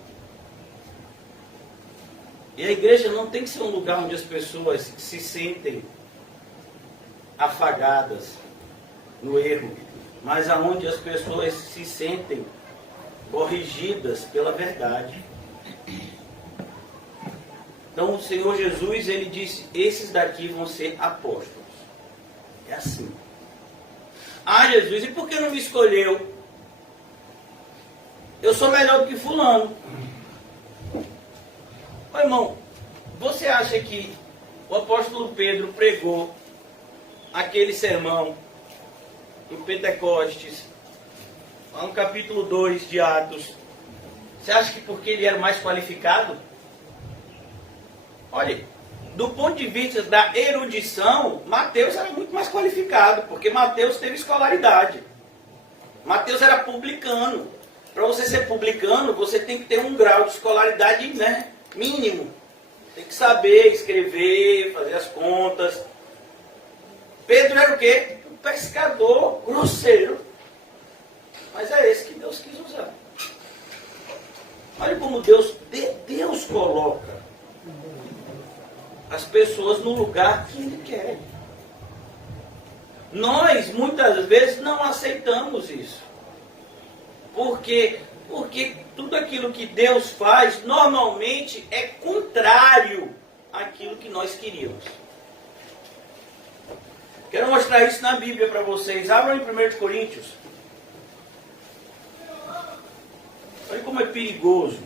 E a igreja não tem que ser um lugar onde as pessoas se sentem afagadas no erro, mas aonde as pessoas se sentem corrigidas pela verdade. Então o Senhor Jesus, ele disse, esses daqui vão ser apóstolos. É assim. Ah, Jesus, e por que não me escolheu? Eu sou melhor do que fulano. Ô irmão, você acha que o apóstolo Pedro pregou aquele sermão em Pentecostes, lá no capítulo 2 de Atos? Você acha que porque ele era mais qualificado? Olha, do ponto de vista da erudição, Mateus era muito mais qualificado, porque Mateus teve escolaridade. Mateus era publicano. Para você ser publicano, você tem que ter um grau de escolaridade, né, mínimo. Tem que saber escrever, fazer as contas. Pedro era o quê? Um pescador grosseiro. Mas é esse que Deus quis usar. Olha como Deus coloca as pessoas no lugar que Ele quer. Nós, muitas vezes, não aceitamos isso. Por quê? Porque tudo aquilo que Deus faz, normalmente, é contrário àquilo que nós queríamos. Quero mostrar isso na Bíblia para vocês. Abram em 1 Coríntios. Olha como é perigoso.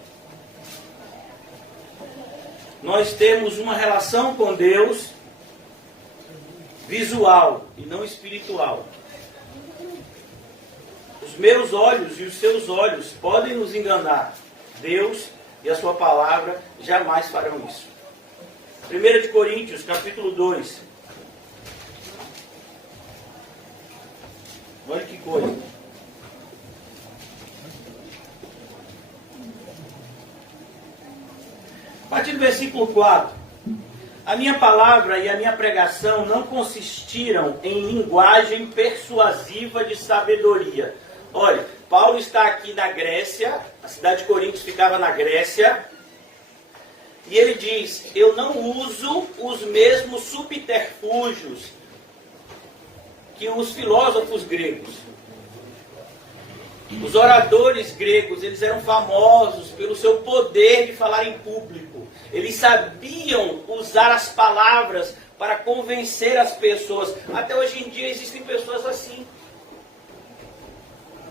Nós temos uma relação com Deus visual e não espiritual. Os meus olhos e os seus olhos podem nos enganar. Deus e a sua palavra jamais farão isso. 1 Coríntios, capítulo 2. Olha que coisa. A partir do versículo 4. A minha palavra e a minha pregação não consistiram em linguagem persuasiva de sabedoria. Olha, Paulo está aqui na Grécia, a cidade de Coríntios ficava na Grécia, e ele diz, eu não uso os mesmos subterfúgios que os filósofos gregos. Os oradores gregos, eles eram famosos pelo seu poder de falar em público. Eles sabiam usar as palavras para convencer as pessoas. Até hoje em dia existem pessoas assim.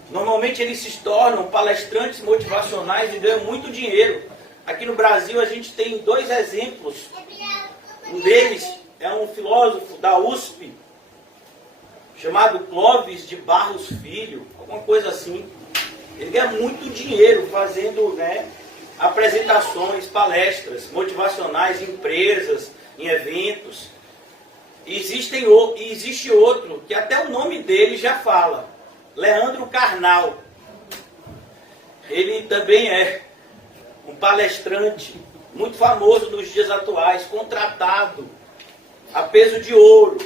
Normalmente eles se tornam palestrantes motivacionais e ganham muito dinheiro. Aqui no Brasil a gente tem dois exemplos. Um deles é um filósofo da USP, chamado Clóvis de Barros Filho, alguma coisa assim. Ele ganha muito dinheiro fazendo, apresentações, palestras motivacionais em empresas, em eventos. E existe outro, que até o nome dele já fala, Leandro Carnal. Ele também é um palestrante muito famoso nos dias atuais, contratado a peso de ouro.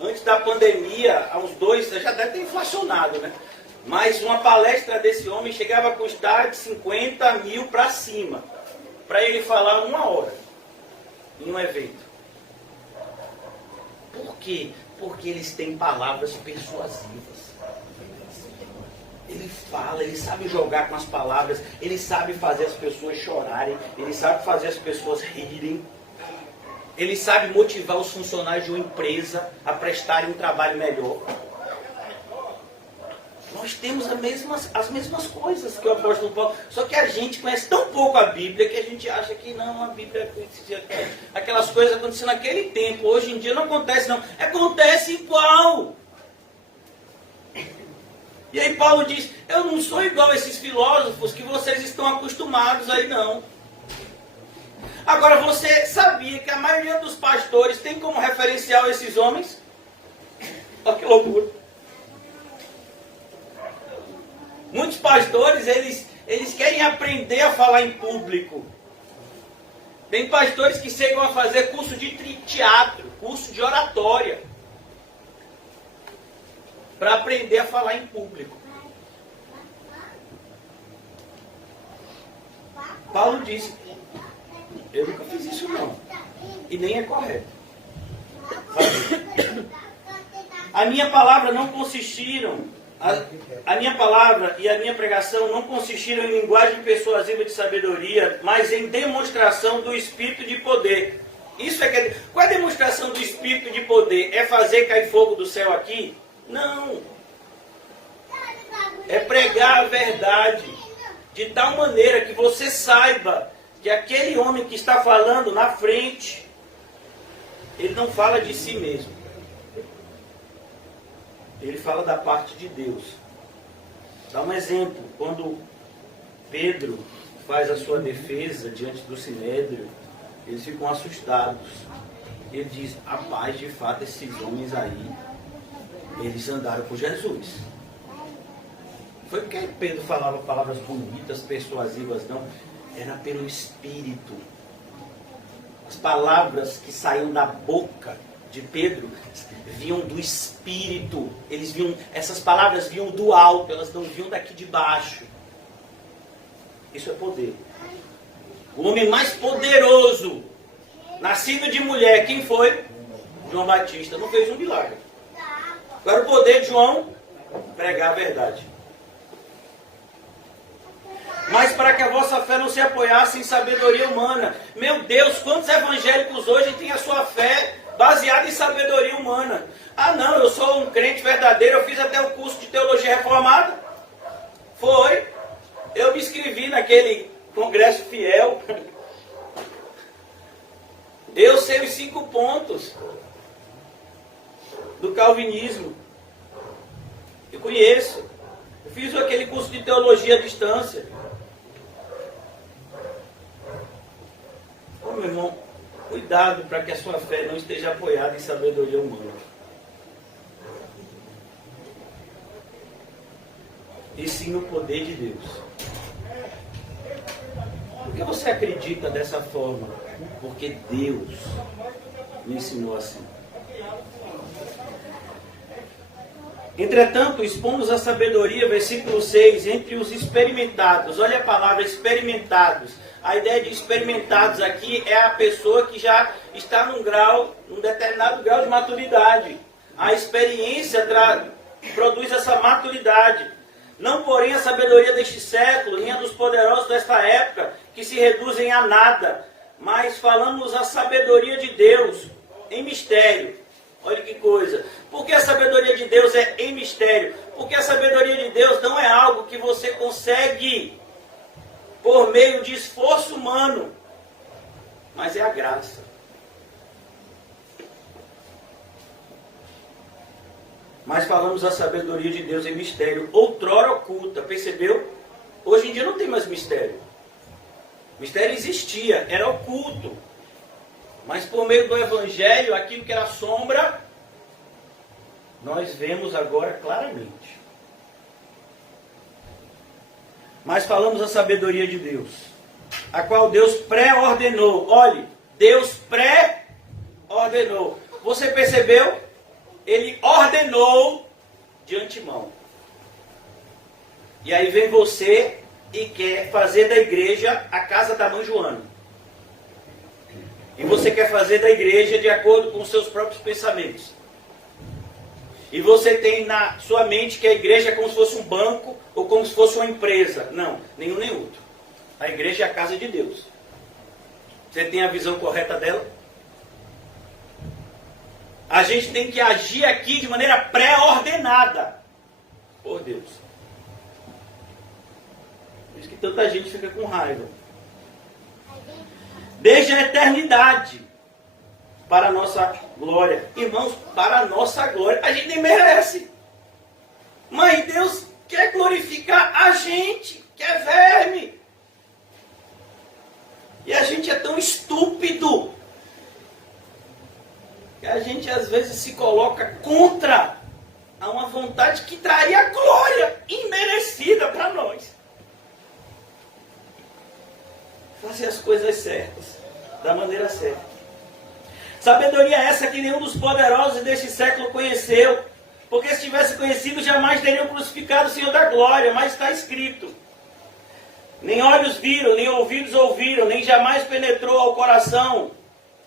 Antes da pandemia, há uns 2, já deve ter inflacionado, né? Mas uma palestra desse homem chegava a custar de 50 mil para cima, para ele falar 1 hora em um evento. Por quê? Porque eles têm palavras persuasivas. Ele fala, ele sabe jogar com as palavras, ele sabe fazer as pessoas chorarem, ele sabe fazer as pessoas rirem. Ele sabe motivar os funcionários de uma empresa a prestarem um trabalho melhor. Nós temos as mesmas coisas que o apóstolo Paulo. Só que a gente conhece tão pouco a Bíblia que a gente acha que não, a Bíblia aquelas coisas aconteciam naquele tempo. Hoje em dia não acontece não. Acontece igual. E aí Paulo diz, eu não sou igual a esses filósofos que vocês estão acostumados aí não. Agora você sabia que a maioria dos pastores tem como referencial esses homens? Olha que loucura. Muitos pastores, eles querem aprender a falar em público. Tem pastores que chegam a fazer curso de teatro, curso de oratória, para aprender a falar em público. Paulo disse, eu nunca fiz isso não. E nem é correto. A minha palavra não consistiram... A minha palavra e a minha pregação não consistiram em linguagem persuasiva de sabedoria, mas em demonstração do Espírito de poder. Isso é que... Qual é a demonstração do Espírito de poder? É fazer cair fogo do céu aqui? Não. É pregar a verdade de tal maneira que você saiba que aquele homem que está falando na frente, ele não fala de si mesmo. Ele fala da parte de Deus. Dá um exemplo. Quando Pedro faz a sua defesa diante do Sinédrio, eles ficam assustados. Ele diz, rapaz, de fato, esses homens aí, eles andaram com Jesus. Foi porque Pedro falava palavras bonitas, persuasivas, não. Era pelo Espírito. As palavras que saíam da boca de Pedro vinham do Espírito. Essas palavras vinham do alto, elas não vinham daqui de baixo. Isso é poder. O homem mais poderoso, nascido de mulher, quem foi? João Batista. Não fez um milagre. Agora o poder de João, pregar a verdade. Mas para que a vossa fé não se apoiasse em sabedoria humana. Meu Deus, quantos evangélicos hoje têm a sua fé baseada em sabedoria humana? Ah não, eu sou um crente verdadeiro, eu fiz até o curso de teologia reformada. Foi. Eu me inscrevi naquele congresso fiel. Eu sei os 5 pontos do calvinismo. Eu conheço. Eu fiz aquele curso de teologia à distância. Ô meu irmão, cuidado para que a sua fé não esteja apoiada em sabedoria humana. E sim no poder de Deus. Por que você acredita dessa forma? Porque Deus me ensinou assim. Entretanto, expomos a sabedoria, versículo 6, entre os experimentados. Olha a palavra experimentados. A ideia de experimentados aqui é a pessoa que já está num determinado grau de maturidade. A experiência produz essa maturidade. Não, porém, a sabedoria deste século, nem a dos poderosos desta época, que se reduzem a nada. Mas falamos a sabedoria de Deus em mistério. Olha que coisa. Por que a sabedoria de Deus é em mistério? Porque a sabedoria de Deus não é algo que você consegue por meio de esforço humano, mas é a graça. Mas falamos a sabedoria de Deus em mistério, outrora oculta, percebeu? Hoje em dia não tem mais mistério. Mistério existia, era oculto. Mas por meio do Evangelho, aquilo que era sombra, nós vemos agora claramente. Mas falamos a sabedoria de Deus, a qual Deus pré-ordenou. Olhe, Deus pré-ordenou. Você percebeu? Ele ordenou de antemão. E aí vem você e quer fazer da igreja a casa da mãe Joana. E você quer fazer da igreja de acordo com os seus próprios pensamentos. E você tem na sua mente que a igreja é como se fosse um banco ou como se fosse uma empresa. Não, nenhum nem outro. A igreja é a casa de Deus. Você tem a visão correta dela? A gente tem que agir aqui de maneira pré-ordenada por Deus. Por isso que tanta gente fica com raiva. Desde a eternidade, para a nossa glória. Irmãos, para a nossa glória. A gente nem merece. Mas Deus quer glorificar a gente, que é verme. E a gente é tão estúpido que a gente às vezes se coloca contra a uma vontade que traria glória imerecida para nós. Fazer as coisas certas, da maneira certa. Sabedoria essa que nenhum dos poderosos deste século conheceu, porque se tivesse conhecido, jamais teriam crucificado o Senhor da glória, mas está escrito: nem olhos viram, nem ouvidos ouviram, nem jamais penetrou ao coração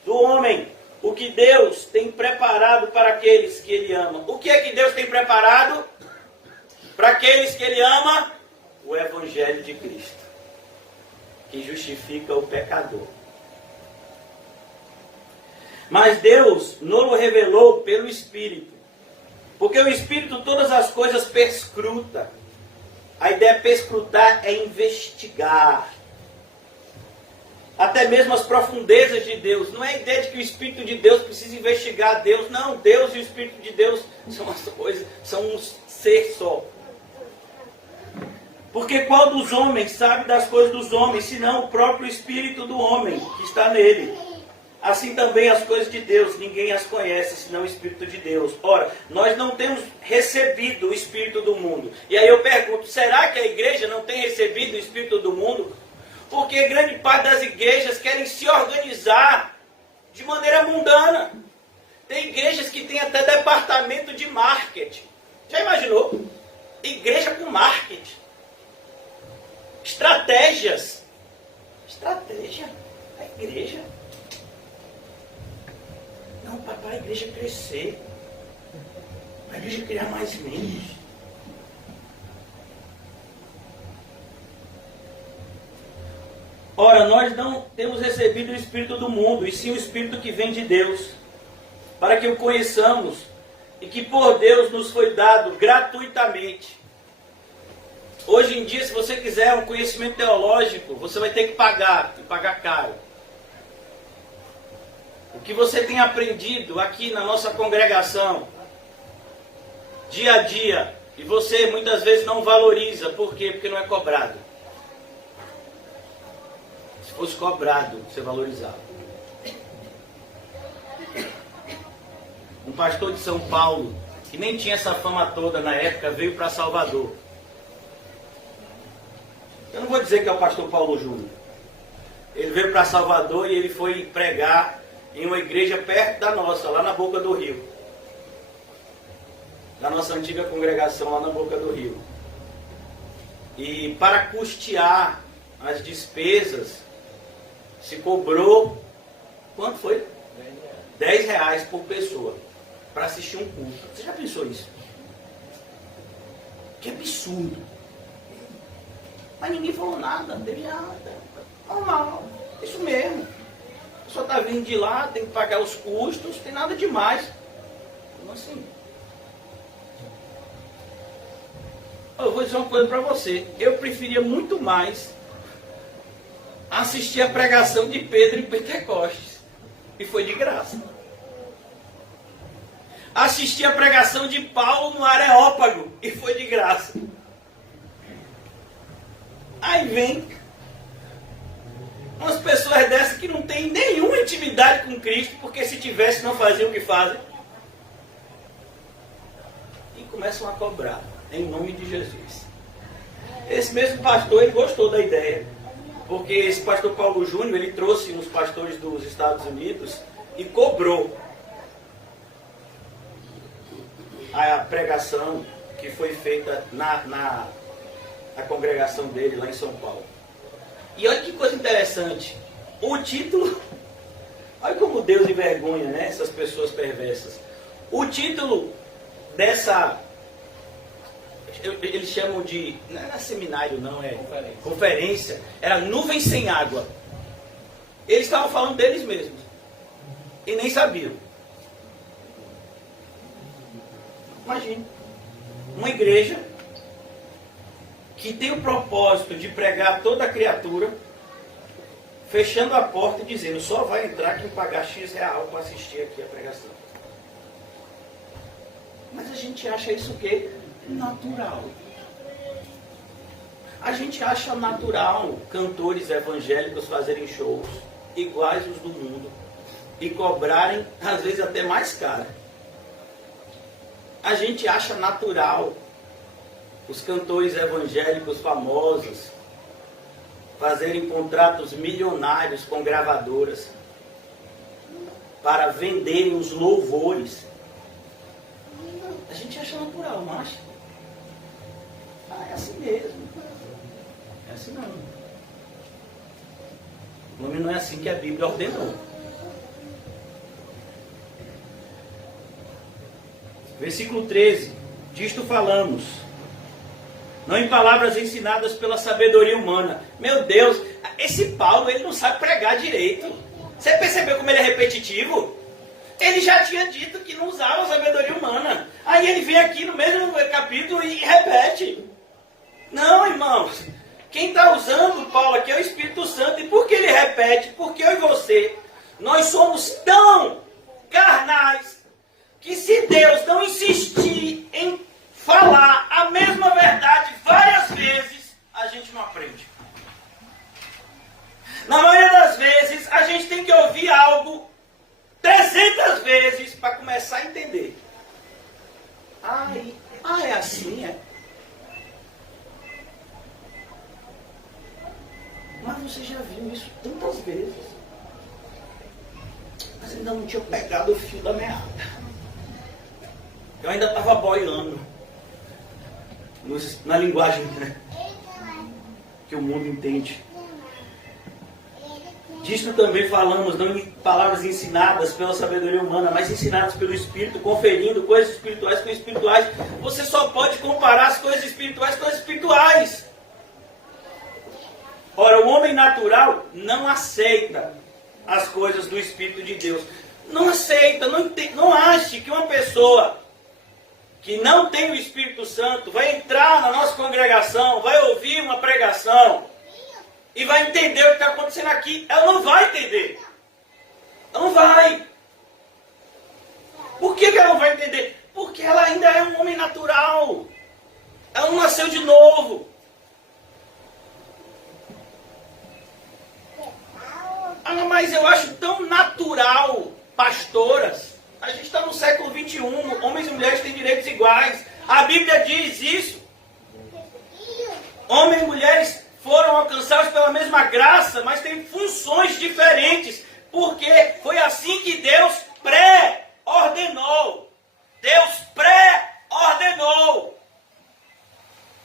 do homem o que Deus tem preparado para aqueles que Ele ama. O que é que Deus tem preparado para aqueles que Ele ama? O Evangelho de Cristo, que justifica o pecador. Mas Deus nos revelou pelo Espírito, porque o Espírito todas as coisas perscruta. A ideia de perscrutar é investigar. Até mesmo as profundezas de Deus. Não é a ideia de que o Espírito de Deus precisa investigar Deus. Não, Deus e o Espírito de Deus são as coisas, são um ser só. Porque qual dos homens sabe das coisas dos homens, senão o próprio Espírito do homem que está nele? Assim também as coisas de Deus, ninguém as conhece, senão o Espírito de Deus. Ora, nós não temos recebido o Espírito do mundo. E aí eu pergunto, será que a igreja não tem recebido o Espírito do mundo? Porque grande parte das igrejas querem se organizar de maneira mundana. Tem igrejas que têm até departamento de marketing. Já imaginou? Igreja com marketing. Estratégias. Estratégia. A igreja. Não, para a igreja crescer. Para a igreja criar mais membros. Ora, nós não temos recebido o Espírito do mundo, e sim o Espírito que vem de Deus, para que o conheçamos, e que por Deus nos foi dado gratuitamente. Hoje em dia, se você quiser um conhecimento teológico, você vai ter que pagar, e pagar caro. O que você tem aprendido aqui na nossa congregação, dia a dia, e você muitas vezes não valoriza, por quê? Porque não é cobrado. Se fosse cobrado, você valorizava. Um pastor de São Paulo, que nem tinha essa fama toda na época, veio para Salvador. Eu não vou dizer que é o pastor Paulo Júnior. Ele veio para Salvador e ele foi pregar em uma igreja perto da nossa, lá na Boca do Rio. Da nossa antiga congregação, lá na Boca do Rio. E para custear as despesas, se cobrou, quanto foi? R$10 por pessoa, para assistir um culto. Você já pensou isso? Que absurdo. Mas ninguém falou nada, não teve nada. Normal, isso mesmo. A pessoa está vindo de lá, tem que pagar os custos, não tem nada demais. Como assim? Eu vou dizer uma coisa para você. Eu preferia muito mais assistir a pregação de Pedro em Pentecostes, e foi de graça. Assisti a pregação de Paulo no Areópago, e foi de graça. Aí vem umas pessoas dessas que não têm nenhuma intimidade com Cristo, porque se tivesse não faziam o que fazem. E começam a cobrar, em nome de Jesus. Esse mesmo pastor, ele gostou da ideia. Porque esse pastor Paulo Júnior, ele trouxe uns pastores dos Estados Unidos e cobrou a pregação que foi feita na congregação dele lá em São Paulo. E olha que coisa interessante. O título, olha como Deus envergonha, né, essas pessoas perversas. O título dessa, eles chamam de, não era seminário não, é conferência, era Nuvem Sem Água. Eles estavam falando deles mesmos e nem sabiam. Imagine uma igreja que tem o propósito de pregar a toda a criatura, fechando a porta e dizendo, só vai entrar quem pagar X real para assistir aqui a pregação. Mas a gente acha isso o quê? Natural. A gente acha natural cantores evangélicos fazerem shows iguais aos do mundo e cobrarem, às vezes, até mais caro. A gente acha natural os cantores evangélicos famosos fazerem contratos milionários com gravadoras para venderem os louvores. A gente acha natural, não acha? Ah, é assim mesmo. É assim não. O nome não é assim que a Bíblia ordenou. Versículo 13. Disto falamos, não em palavras ensinadas pela sabedoria humana. Meu Deus, esse Paulo, ele não sabe pregar direito. Você percebeu como ele é repetitivo? Ele já tinha dito que não usava a sabedoria humana. Aí ele vem aqui no mesmo capítulo e repete. Não, irmãos. Quem está usando Paulo aqui é o Espírito Santo. E por que ele repete? Porque eu e você, nós somos tão carnais que se Deus não insistir em falar a mesma verdade várias vezes, a gente não aprende. Na maioria das vezes, a gente tem que ouvir algo 300 vezes para começar a entender. É assim, é? Mas você já viu isso tantas vezes. Mas ainda não tinha pegado o fio da meada. Eu ainda estava boiando na linguagem, né, que o mundo entende. Disto também falamos, não em palavras ensinadas pela sabedoria humana, mas ensinadas pelo Espírito, conferindo coisas espirituais com espirituais. Você só pode comparar as coisas espirituais com as espirituais. Ora, o homem natural não aceita as coisas do Espírito de Deus. Não aceita, não ache que uma pessoa que não tem o Espírito Santo vai entrar na nossa congregação, vai ouvir uma pregação e vai entender o que está acontecendo aqui. Ela não vai entender. Ela não vai. Por que ela não vai entender? Porque ela ainda é um homem natural. Ela não nasceu de novo. Mas eu acho tão natural, pastoras. A gente está no século XXI, homens e mulheres têm direitos iguais. A Bíblia diz isso. Homens e mulheres foram alcançados pela mesma graça, mas têm funções diferentes. Porque foi assim que Deus pré-ordenou. Deus pré-ordenou.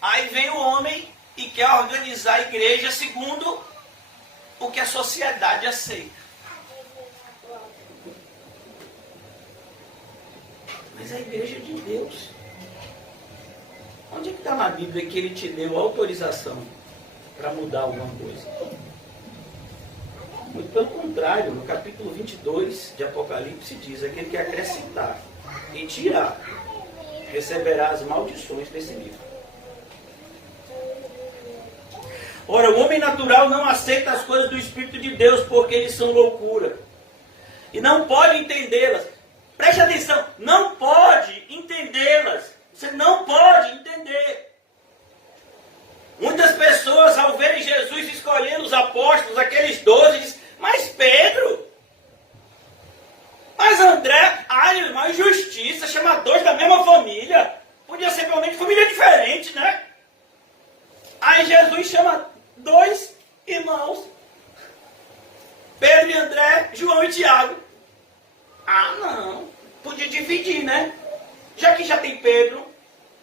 Aí vem o homem e quer organizar a igreja segundo o que a sociedade aceita. Mas a igreja é de Deus. Onde é que está na Bíblia que ele te deu autorização para mudar alguma coisa? Muito pelo contrário, no capítulo 22 de Apocalipse diz, aquele que acrescentar e tirar, receberá as maldições desse livro. Ora, o homem natural não aceita as coisas do Espírito de Deus porque eles são loucura. E não pode entendê-las. Preste atenção, não pode entendê-las. Você não pode entender. Muitas pessoas, ao verem Jesus escolhendo os apóstolos, aqueles 12, dizem, mas Pedro, mas André, uma injustiça, chamar dois da mesma família. Podia ser pelo menos família diferente, né? Aí Jesus chama 2 irmãos, Pedro e André, João e Tiago. Não, podia dividir, né? Já que já tem Pedro,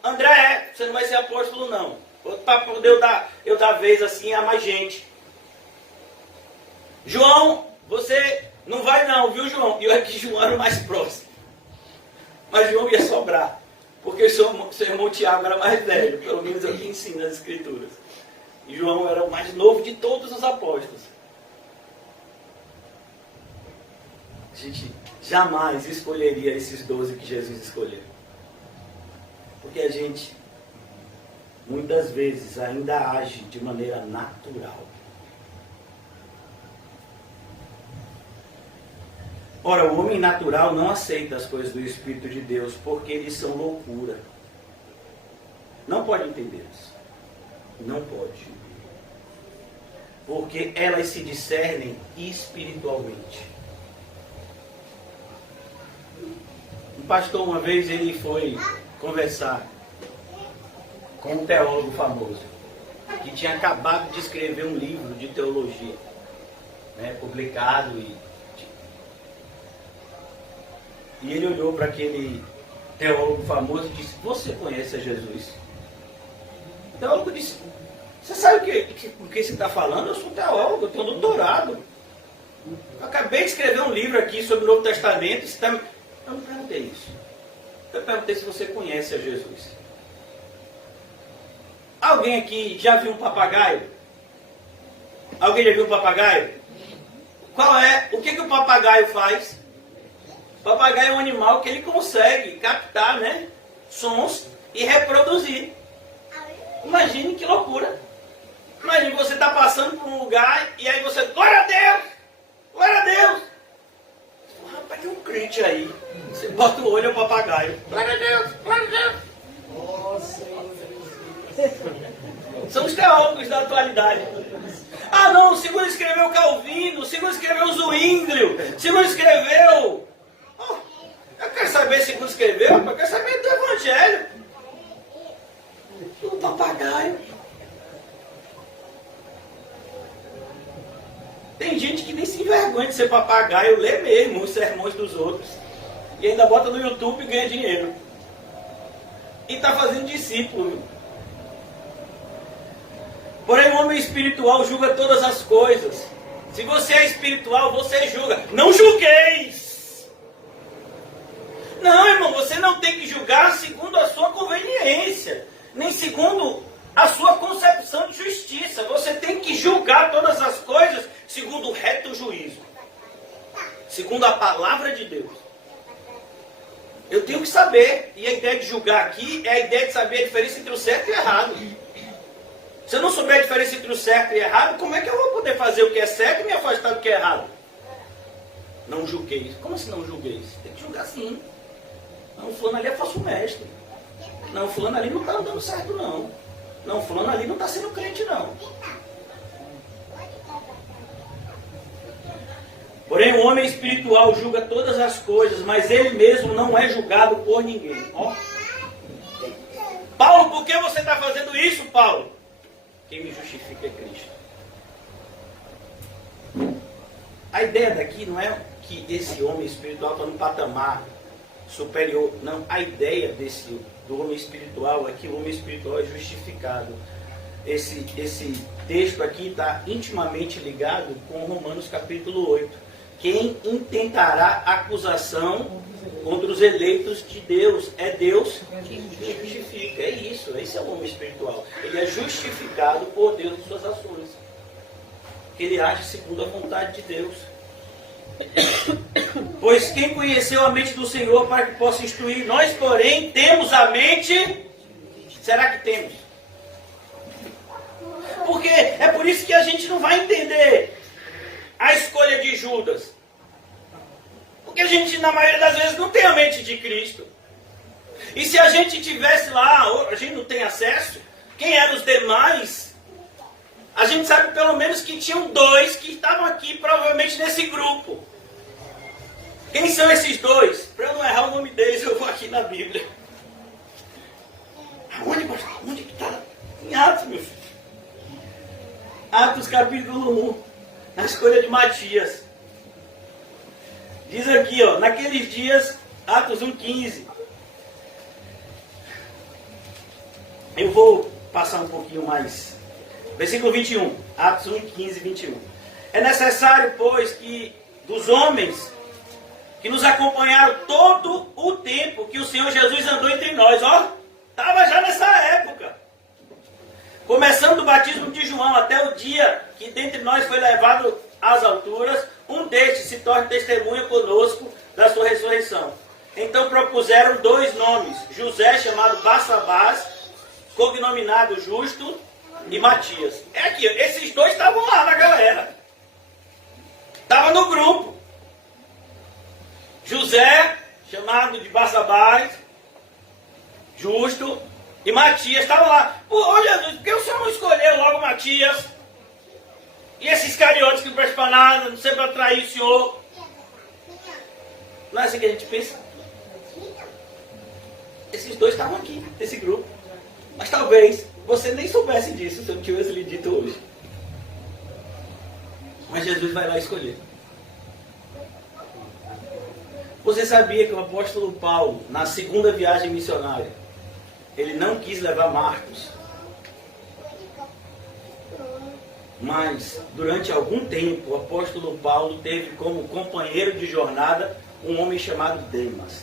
André, você não vai ser apóstolo não. Para poder eu dar vez assim a mais gente. João, você não vai não, viu João? E olha que João era o mais próximo. Mas João ia sobrar. Porque seu irmão Tiago era mais velho. Pelo menos é o que ensina as escrituras. E João era o mais novo de todos os apóstolos. A gente jamais escolheria esses 12 que Jesus escolheu. Porque a gente muitas vezes ainda age de maneira natural. Ora, o homem natural não aceita as coisas do Espírito de Deus, porque eles são loucura. Não pode entendê-las. Não pode. Porque elas se discernem espiritualmente. Um pastor, uma vez, ele foi conversar com um teólogo famoso, que tinha acabado de escrever um livro de teologia, né, publicado, e ele olhou para aquele teólogo famoso e disse: você conhece a Jesus? O teólogo disse: você sabe o que você está falando? Eu sou teólogo, eu tenho doutorado. Eu acabei de escrever um livro aqui sobre o Novo Testamento. Eu não perguntei isso. Eu perguntei se você conhece a Jesus. Alguém aqui já viu um papagaio? Alguém já viu um papagaio? O que o papagaio faz? O papagaio é um animal que ele consegue captar, né, sons e reproduzir. Imagine que loucura. Imagine você está passando por um lugar e aí você, glória a Deus! Glória a Deus! Rapaz, tem um crente aí. Você bota o olho ao papagaio. Glória a Deus! Glória a Deus! São os teólogos da atualidade. Ah não, o segundo escreveu Calvino, o segundo escreveu Zwinglio, o segundo escreveu... eu quero saber se segundo escreveu, eu quero saber do Evangelho. O papagaio. Tem gente que nem se envergonha de ser papagaio, lê mesmo os sermões dos outros. E ainda bota no YouTube e ganha dinheiro. E está fazendo discípulo. Viu? Porém, o homem espiritual julga todas as coisas. Se você é espiritual, você julga. Não julgueis! Não, irmão, você não tem que julgar segundo a sua conveniência, nem segundo a sua concepção de justiça. Você tem que julgar todas as coisas segundo o reto juízo, segundo a palavra de Deus. Eu tenho que saber, e a ideia de julgar aqui é a ideia de saber a diferença entre o certo e o errado. Se eu não souber a diferença entre o certo e o errado, como é que eu vou poder fazer o que é certo e me afastar do que é errado? Não julgueis. Como assim não julgueis? Tem que julgar sim. Não, fulano ali é falso mestre. Não, fulano ali não está andando certo não. Não, fulano ali não está sendo crente não. Porém, o homem espiritual julga todas as coisas, mas ele mesmo não é julgado por ninguém. Ó. Paulo, por que você está fazendo isso, Paulo? Quem me justifica é Cristo. A ideia daqui não é que esse homem espiritual está no patamar superior. Não, a ideia do homem espiritual é que o homem espiritual é justificado. Esse texto aqui está intimamente ligado com Romanos capítulo 8. Quem intentará acusação contra os eleitos de Deus? É Deus que justifica. É isso, esse é o homem espiritual. Ele é justificado por Deus em suas ações. Ele age segundo a vontade de Deus. Pois quem conheceu a mente do Senhor para que possa instruir? Nós, porém, temos a mente... Será que temos? Porque é por isso que a gente não vai entender a escolha de Judas. Porque a gente, na maioria das vezes, não tem a mente de Cristo. E se a gente tivesse lá, a gente não tem acesso, quem eram os demais? A gente sabe pelo menos que tinham 2 que estavam aqui, provavelmente nesse grupo. Quem são esses 2? Para eu não errar o nome deles, eu vou aqui na Bíblia. Onde que está? Em Atos, meu filho. Atos capítulo 1, na escolha de Matias. Diz aqui, ó, naqueles dias, Atos 1,15. Eu vou passar um pouquinho mais. Versículo 21, Atos 1,15 e 21. É necessário, pois, que dos homens que nos acompanharam todo o tempo que o Senhor Jesus andou entre nós, ó, estava já nessa época. Começando do batismo de João até o dia que dentre nós foi levado às alturas, um destes se torna testemunha conosco da sua ressurreição. Então propuseram 2 nomes, José chamado Barsabás cognominado Justo e Matias. É aqui, esses dois estavam lá na galera. Estava no grupo. José, chamado de Barsabás, Justo e Matias estavam lá. Ô Jesus, por que o senhor não escolheu logo Matias? E esses cariotes que não prestam para nada, não sei para atrair o senhor? Não é assim que a gente pensa? Esses dois estavam aqui, nesse grupo. Mas talvez você nem soubesse disso se eu tivesse lhe dito hoje. Mas Jesus vai lá escolher. Você sabia que o apóstolo Paulo, na segunda viagem missionária, ele não quis levar Marcos. Mas, durante algum tempo, o apóstolo Paulo teve como companheiro de jornada um homem chamado Demas,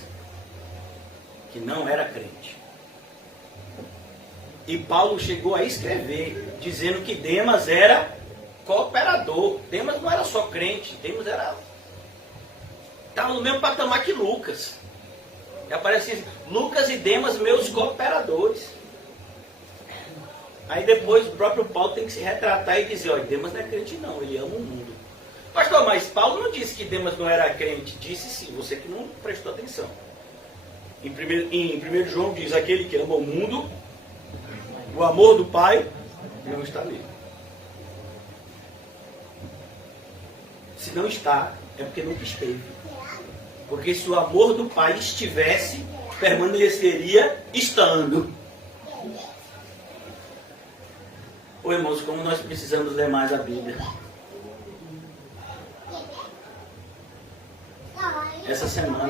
que não era crente. E Paulo chegou a escrever, dizendo que Demas era cooperador. Demas não era só crente, Demas estava no mesmo patamar que Lucas. E aparece assim, Lucas e Demas, meus cooperadores. Aí depois o próprio Paulo tem que se retratar e dizer, olha, Demas não é crente não, ele ama o mundo. Pastor, mas Paulo não disse que Demas não era crente. Disse sim, você que não prestou atenção. Em 1 João diz, aquele que ama o mundo, o amor do Pai não está nele. Se não está, é porque nunca esteve. Porque se o amor do Pai estivesse, permaneceria estando. Ô irmãos, como nós precisamos ler mais a Bíblia. Essa semana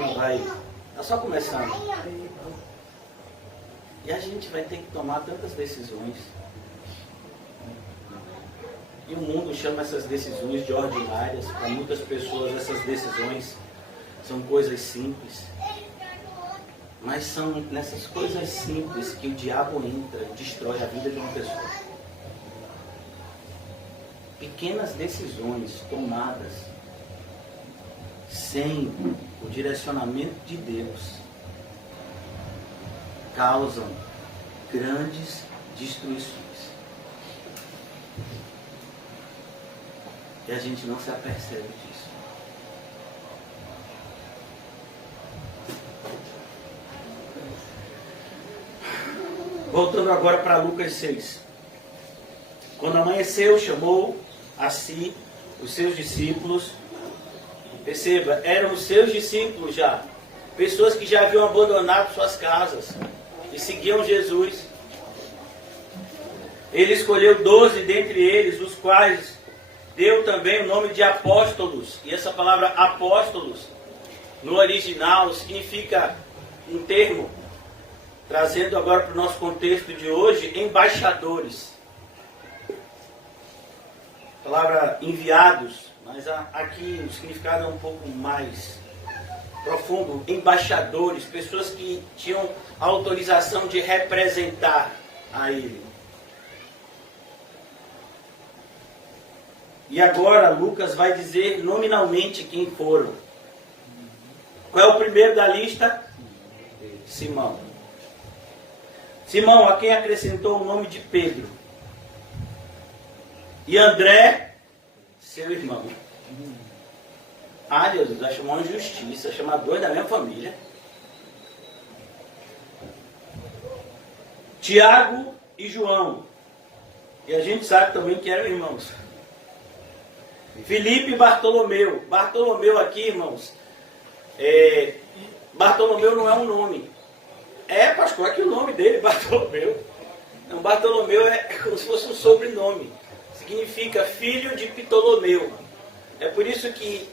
está só começando. E a gente vai ter que tomar tantas decisões. E o mundo chama essas decisões de ordinárias. Para muitas pessoas essas decisões são coisas simples. Mas são nessas coisas simples que o diabo entra e destrói a vida de uma pessoa. Pequenas decisões tomadas sem o direcionamento de Deus causam grandes destruições. E a gente não se apercebe disso. Voltando agora para Lucas 6. Quando amanheceu, chamou a si os seus discípulos. Perceba, eram os seus discípulos já. Pessoas que já haviam abandonado suas casas e seguiam Jesus. Ele escolheu 12 dentre eles, os quais deu também o nome de apóstolos. E essa palavra apóstolos, no original, significa um termo, trazendo agora para o nosso contexto de hoje, embaixadores. A palavra enviados, mas aqui o significado é um pouco mais profundo. Embaixadores, pessoas que tinham a autorização de representar a ele. E agora Lucas vai dizer nominalmente quem foram. Qual é o primeiro da lista? Simão. Simão, a quem acrescentou o nome de Pedro. E André, seu irmão. Ah, Deus, já chamou uma injustiça, chamar dois da mesma família. Tiago e João. E a gente sabe também que eram irmãos. Filipe e Bartolomeu. Bartolomeu aqui, irmãos. Bartolomeu não é um nome. Pastor, aqui o nome dele, Bartolomeu. Não, Bartolomeu é como se fosse um sobrenome. Significa filho de Ptolomeu. É por isso que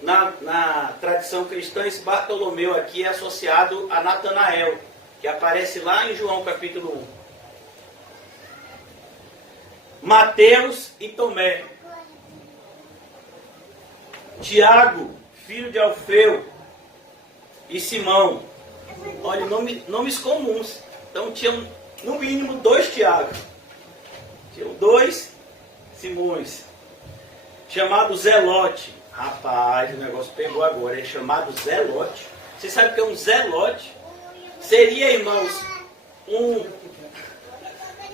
na tradição cristã esse Bartolomeu aqui é associado a Natanael, que aparece lá em João capítulo 1. Mateus e Tomé. Tiago, filho de Alfeu, e Simão. Olha, nomes comuns. Então tinham no mínimo 2 Tiagos. Tinham 2 Simões. Chamado Zelote. Rapaz, o negócio pegou agora. É chamado Zelote. Você sabe o que é um Zelote? Seria, irmãos,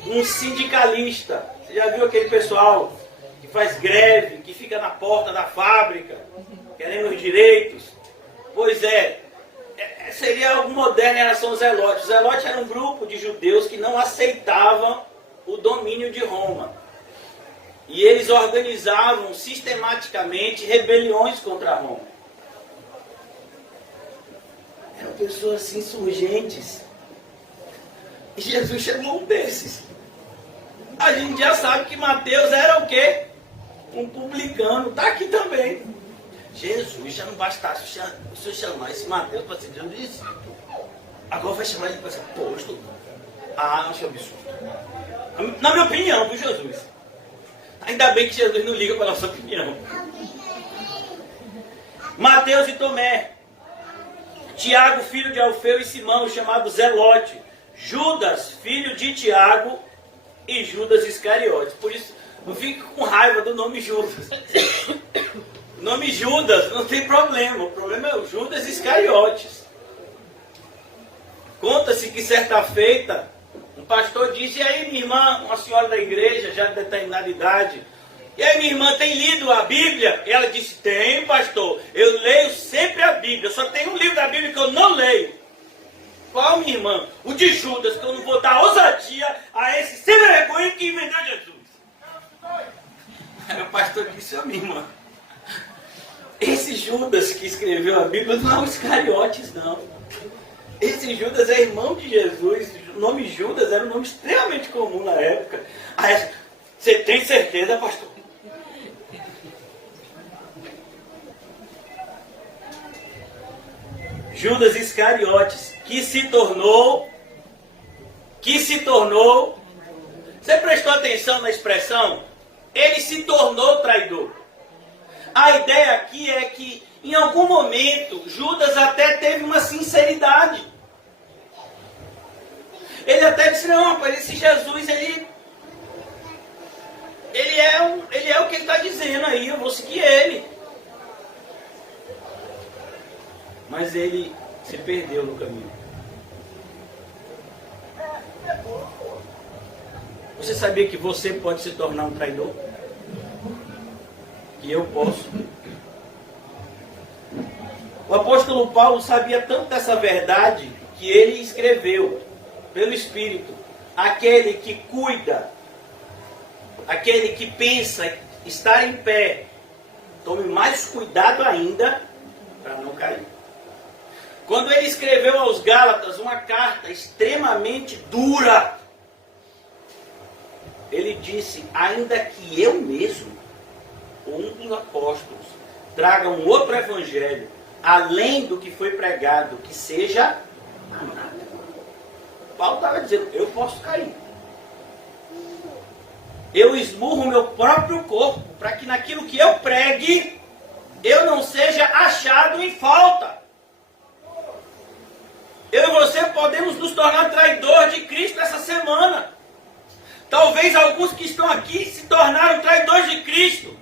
um sindicalista. Você já viu aquele pessoal que faz greve, que fica na porta da fábrica, querendo os direitos? Pois é, seria algo moderno em relação aos zelotes. Os zelotes eram um grupo de judeus que não aceitavam o domínio de Roma. E eles organizavam sistematicamente rebeliões contra Roma. Eram pessoas insurgentes. E Jesus chamou um desses. A gente já sabe que Mateus era o quê? Um publicano. Está aqui também. Jesus, já não bastasse o senhor chamar esse Mateus para ser um discípulo. Agora vai chamar ele para ser apóstolo. Ah, acho absurdo. Na minha opinião, do Jesus. Ainda bem que Jesus não liga para a nossa opinião. Mateus e Tomé. Tiago, filho de Alfeu, e Simão, chamado Zelote. Judas, filho de Tiago, e Judas Iscariotes. Por isso, não fique com raiva do nome Judas. O nome Judas não tem problema. O problema é o Judas Iscariotes. Conta-se que certa feita, um pastor disse: e aí, minha irmã, uma senhora da igreja, já de determinada idade, e aí, minha irmã, tem lido a Bíblia? E ela disse: tenho, pastor, eu leio sempre a Bíblia, só tem um livro da Bíblia que eu não leio. Qual, minha irmã? O de Judas, que eu não vou dar ousadia a esse sem vergonha que inventou Jesus. Aí o pastor disse: ó, minha irmã, esse Judas que escreveu a Bíblia não é o Iscariotes, não. Esse Judas é irmão de Jesus. O nome Judas era um nome extremamente comum na época. Aí, você tem certeza, pastor? Judas Iscariotes, que se tornou, você prestou atenção na expressão? Ele se tornou traidor. A ideia aqui é que, em algum momento, Judas até teve uma sinceridade. Ele até disse: não, rapaz, esse Jesus, ele é o que ele está dizendo aí, eu vou seguir ele. Mas ele se perdeu no caminho. Você sabia que você pode se tornar um traidor? Que eu posso. O apóstolo Paulo sabia tanto dessa verdade que ele escreveu pelo Espírito: aquele que cuida, aquele que pensa estar em pé, tome mais cuidado ainda para não cair. Quando ele escreveu aos Gálatas uma carta extremamente dura, ele disse: ainda que eu mesmo, um dos apóstolos, traga um outro evangelho, além do que foi pregado, que seja nada. Paulo estava dizendo: eu posso cair. Eu esmurro o meu próprio corpo, para que naquilo que eu pregue, eu não seja achado em falta. Eu e você podemos nos tornar traidor de Cristo essa semana. Talvez alguns que estão aqui se tornaram traidores de Cristo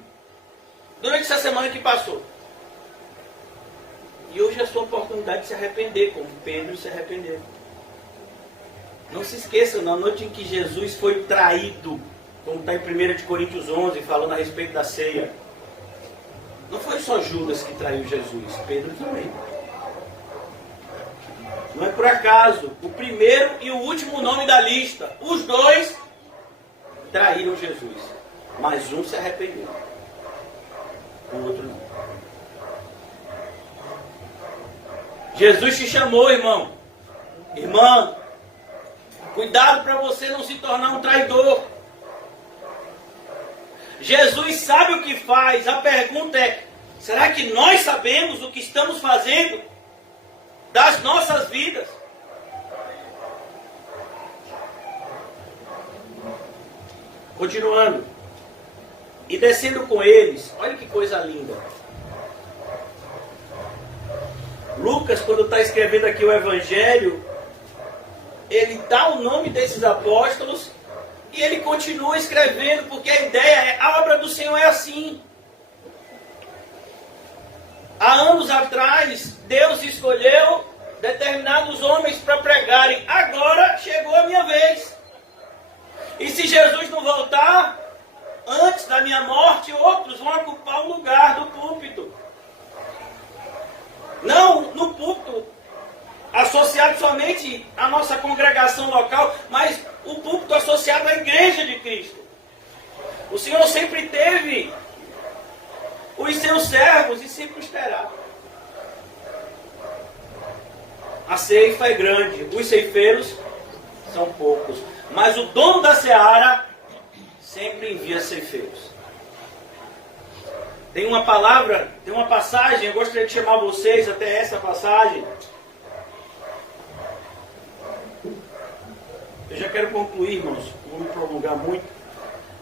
durante essa semana que passou. E hoje é a sua oportunidade de se arrepender, como Pedro se arrependeu. Não se esqueçam, na noite em que Jesus foi traído, como está em 1 Coríntios 11, falando a respeito da ceia, não foi só Judas que traiu Jesus, Pedro também. Não é por acaso, o primeiro e o último nome da lista, os dois traíram Jesus, mas um se arrependeu, o outro não. Jesus te chamou, irmão, irmã, cuidado para você não se tornar um traidor. Jesus sabe o que faz. A pergunta é: será que nós sabemos o que estamos fazendo das nossas vidas? Continuando. E descendo com eles, olha que coisa linda. Lucas, quando está escrevendo aqui o Evangelho, ele dá o nome desses apóstolos e ele continua escrevendo, porque a ideia é: a obra do Senhor é assim. Há anos atrás, Deus escolheu determinados homens para pregarem. Agora chegou a minha vez. E se Jesus não voltar, antes da minha morte, outros vão ocupar o lugar do púlpito. Não no púlpito associado somente à nossa congregação local, mas o púlpito associado à igreja de Cristo. O Senhor sempre teve os seus servos e sempre os terá. A ceifa é grande, os ceifeiros são poucos, mas o dono da seara sempre envia ceifeiros. Tem uma palavra, tem uma passagem, eu gostaria de chamar vocês até essa passagem. Eu já quero concluir, irmãos, não vou me prolongar muito.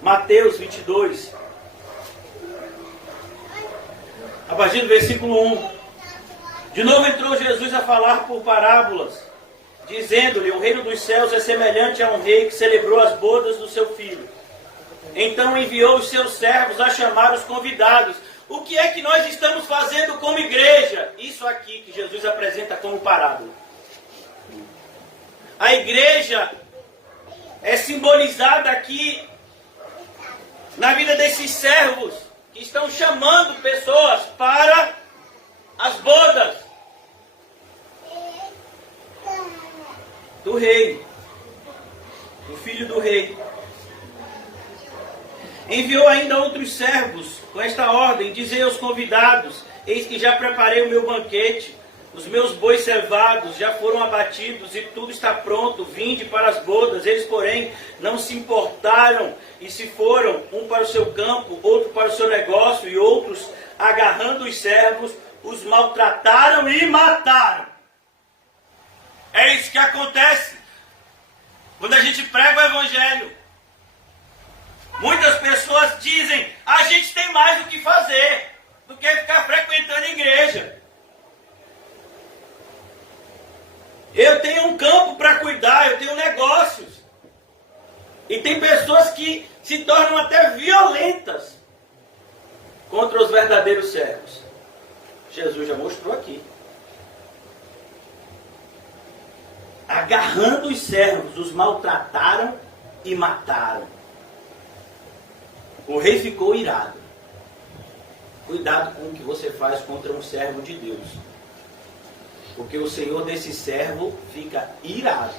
Mateus 22, a partir do versículo 1. De novo entrou Jesus a falar por parábolas, dizendo-lhe: o reino dos céus é semelhante a um rei que celebrou as bodas do seu filho. Então enviou os seus servos a chamar os convidados. O que é que nós estamos fazendo como igreja? Isso aqui que Jesus apresenta como parábola. A igreja é simbolizada aqui na vida desses servos que estão chamando pessoas para as bodas do rei, do filho do rei. Enviou ainda outros servos com esta ordem: dizei aos convidados: eis que já preparei o meu banquete, os meus bois cevados já foram abatidos e tudo está pronto, vinde para as bodas. Eles, porém, não se importaram e se foram, um para o seu campo, outro para o seu negócio, e outros, agarrando os servos, os maltrataram e mataram. É isso que acontece quando a gente prega o evangelho. Muitas pessoas dizem: a gente tem mais do que fazer do que ficar frequentando a igreja. Eu tenho um campo para cuidar, eu tenho negócios. E tem pessoas que se tornam até violentas contra os verdadeiros servos. Jesus já mostrou aqui. Agarrando os servos, os maltrataram e mataram. O rei ficou irado. Cuidado com o que você faz contra um servo de Deus, porque o Senhor desse servo fica irado.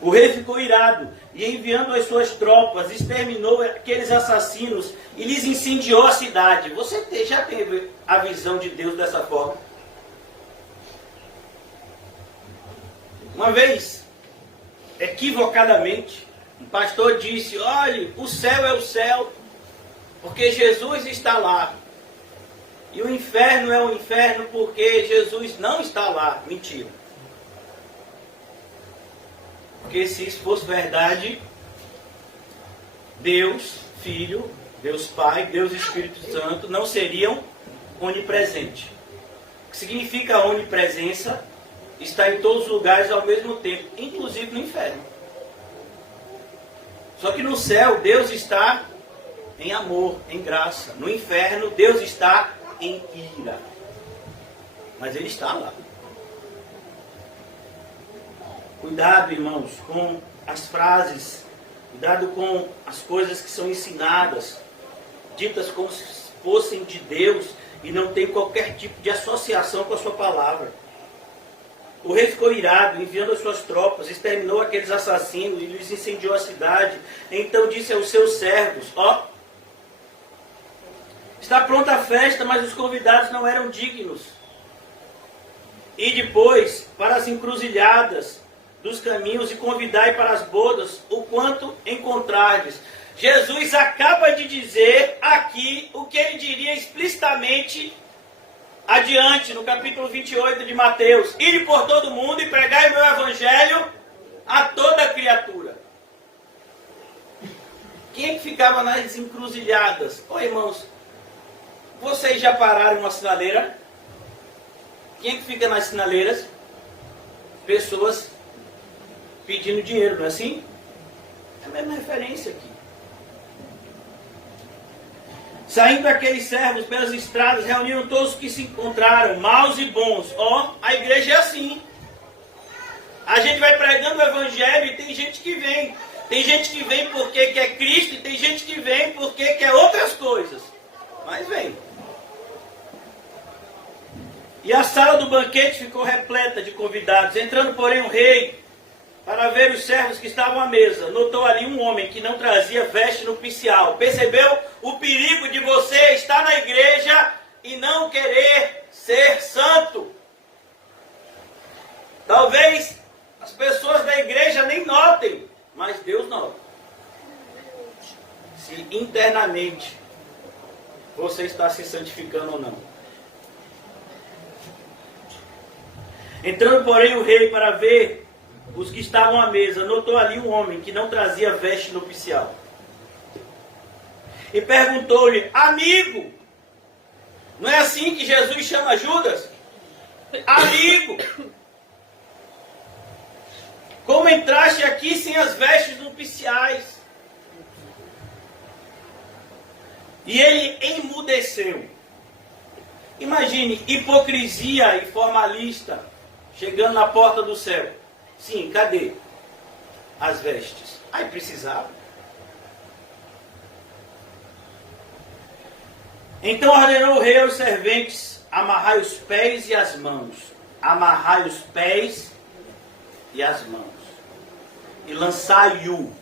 O rei ficou irado e, enviando as suas tropas, exterminou aqueles assassinos e lhes incendiou a cidade. Você já teve a visão de Deus dessa forma? Uma vez, equivocadamente, um pastor disse: olhe, o céu é o céu, porque Jesus está lá. E o inferno é o inferno porque Jesus não está lá. Mentira. Porque se isso fosse verdade, Deus Filho, Deus Pai, Deus Espírito Santo não seriam onipresentes. O que significa onipresença? Está em todos os lugares ao mesmo tempo, inclusive no inferno. Só que no céu, Deus está em amor, em graça. No inferno, Deus está em ira. Mas Ele está lá. Cuidado, irmãos, com as frases. Cuidado com as coisas que são ensinadas, ditas como se fossem de Deus e não tem qualquer tipo de associação com a sua palavra. O rei ficou irado, enviando as suas tropas, exterminou aqueles assassinos e lhes incendiou a cidade. Então disse aos seus servos: ó, está pronta a festa, mas os convidados não eram dignos. E depois, para as encruzilhadas dos caminhos, e convidai para as bodas o quanto encontrardes. Jesus acaba de dizer aqui o que ele diria explicitamente adiante, no capítulo 28 de Mateus: ide por todo mundo e pregai o meu evangelho a toda criatura. Quem é que ficava nas encruzilhadas? Ô irmãos, vocês já pararam uma sinaleira? Quem é que fica nas sinaleiras? Pessoas pedindo dinheiro, não é assim? É a mesma referência aqui. Saindo aqueles servos pelas estradas, reuniram todos os que se encontraram, maus e bons. Ó, a igreja é assim. A gente vai pregando o evangelho e tem gente que vem. Tem gente que vem porque quer Cristo e tem gente que vem porque quer outras coisas. Mas vem. E a sala do banquete ficou repleta de convidados. Entrando, porém, o rei, para ver os servos que estavam à mesa, notou ali um homem que não trazia veste nupcial. Percebeu o perigo de você estar na igreja e não querer ser santo? Talvez as pessoas da igreja nem notem, mas Deus nota. Se internamente você está se santificando ou não. Entrando, porém, o rei para ver os que estavam à mesa, notou ali um homem que não trazia veste nupcial. E perguntou-lhe: amigo, não é assim que Jesus chama Judas? Amigo, como entraste aqui sem as vestes nupciais? E ele emudeceu. Imagine, hipocrisia e formalista chegando na porta do céu. Sim, cadê as vestes? Aí precisava. Então ordenou o rei aos serventes: amarrai os pés e as mãos. Amarrai os pés e as mãos. E lançai-o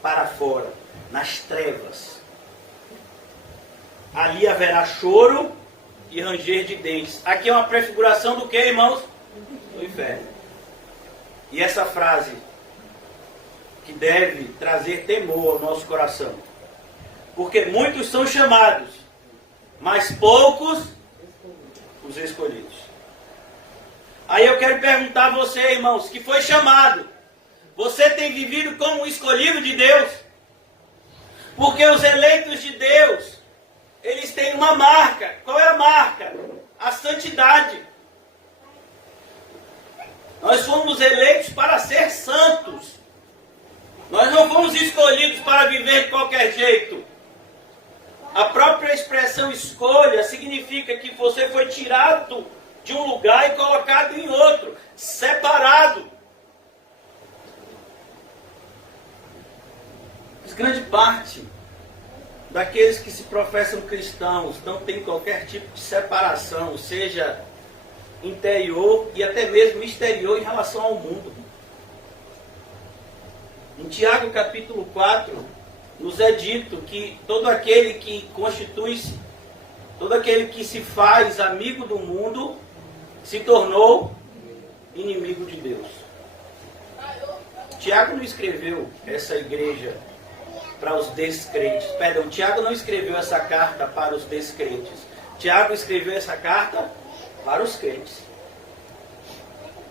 para fora, nas trevas. Ali haverá choro e ranger de dentes. Aqui é uma prefiguração do que, irmãos? Do inferno. E essa frase que deve trazer temor ao nosso coração. Porque muitos são chamados, mas poucos os escolhidos. Aí eu quero perguntar a você, irmãos, que foi chamado. Você tem vivido como um escolhido de Deus? Porque os eleitos de Deus, eles têm uma marca. Qual é a marca? A santidade. Nós fomos eleitos para ser santos. Nós não fomos escolhidos para viver de qualquer jeito. A própria expressão escolha significa que você foi tirado de um lugar e colocado em outro, separado. Mas grande parte daqueles que se professam cristãos não tem qualquer tipo de separação, seja interior e até mesmo exterior em relação ao mundo. Em Tiago capítulo 4, nos é dito que todo aquele que constitui-se, todo aquele que se faz amigo do mundo, se tornou inimigo de Deus. Tiago não escreveu essa igreja para os descrentes. Perdão, Tiago não escreveu essa carta para os descrentes. Tiago escreveu essa carta para os crentes.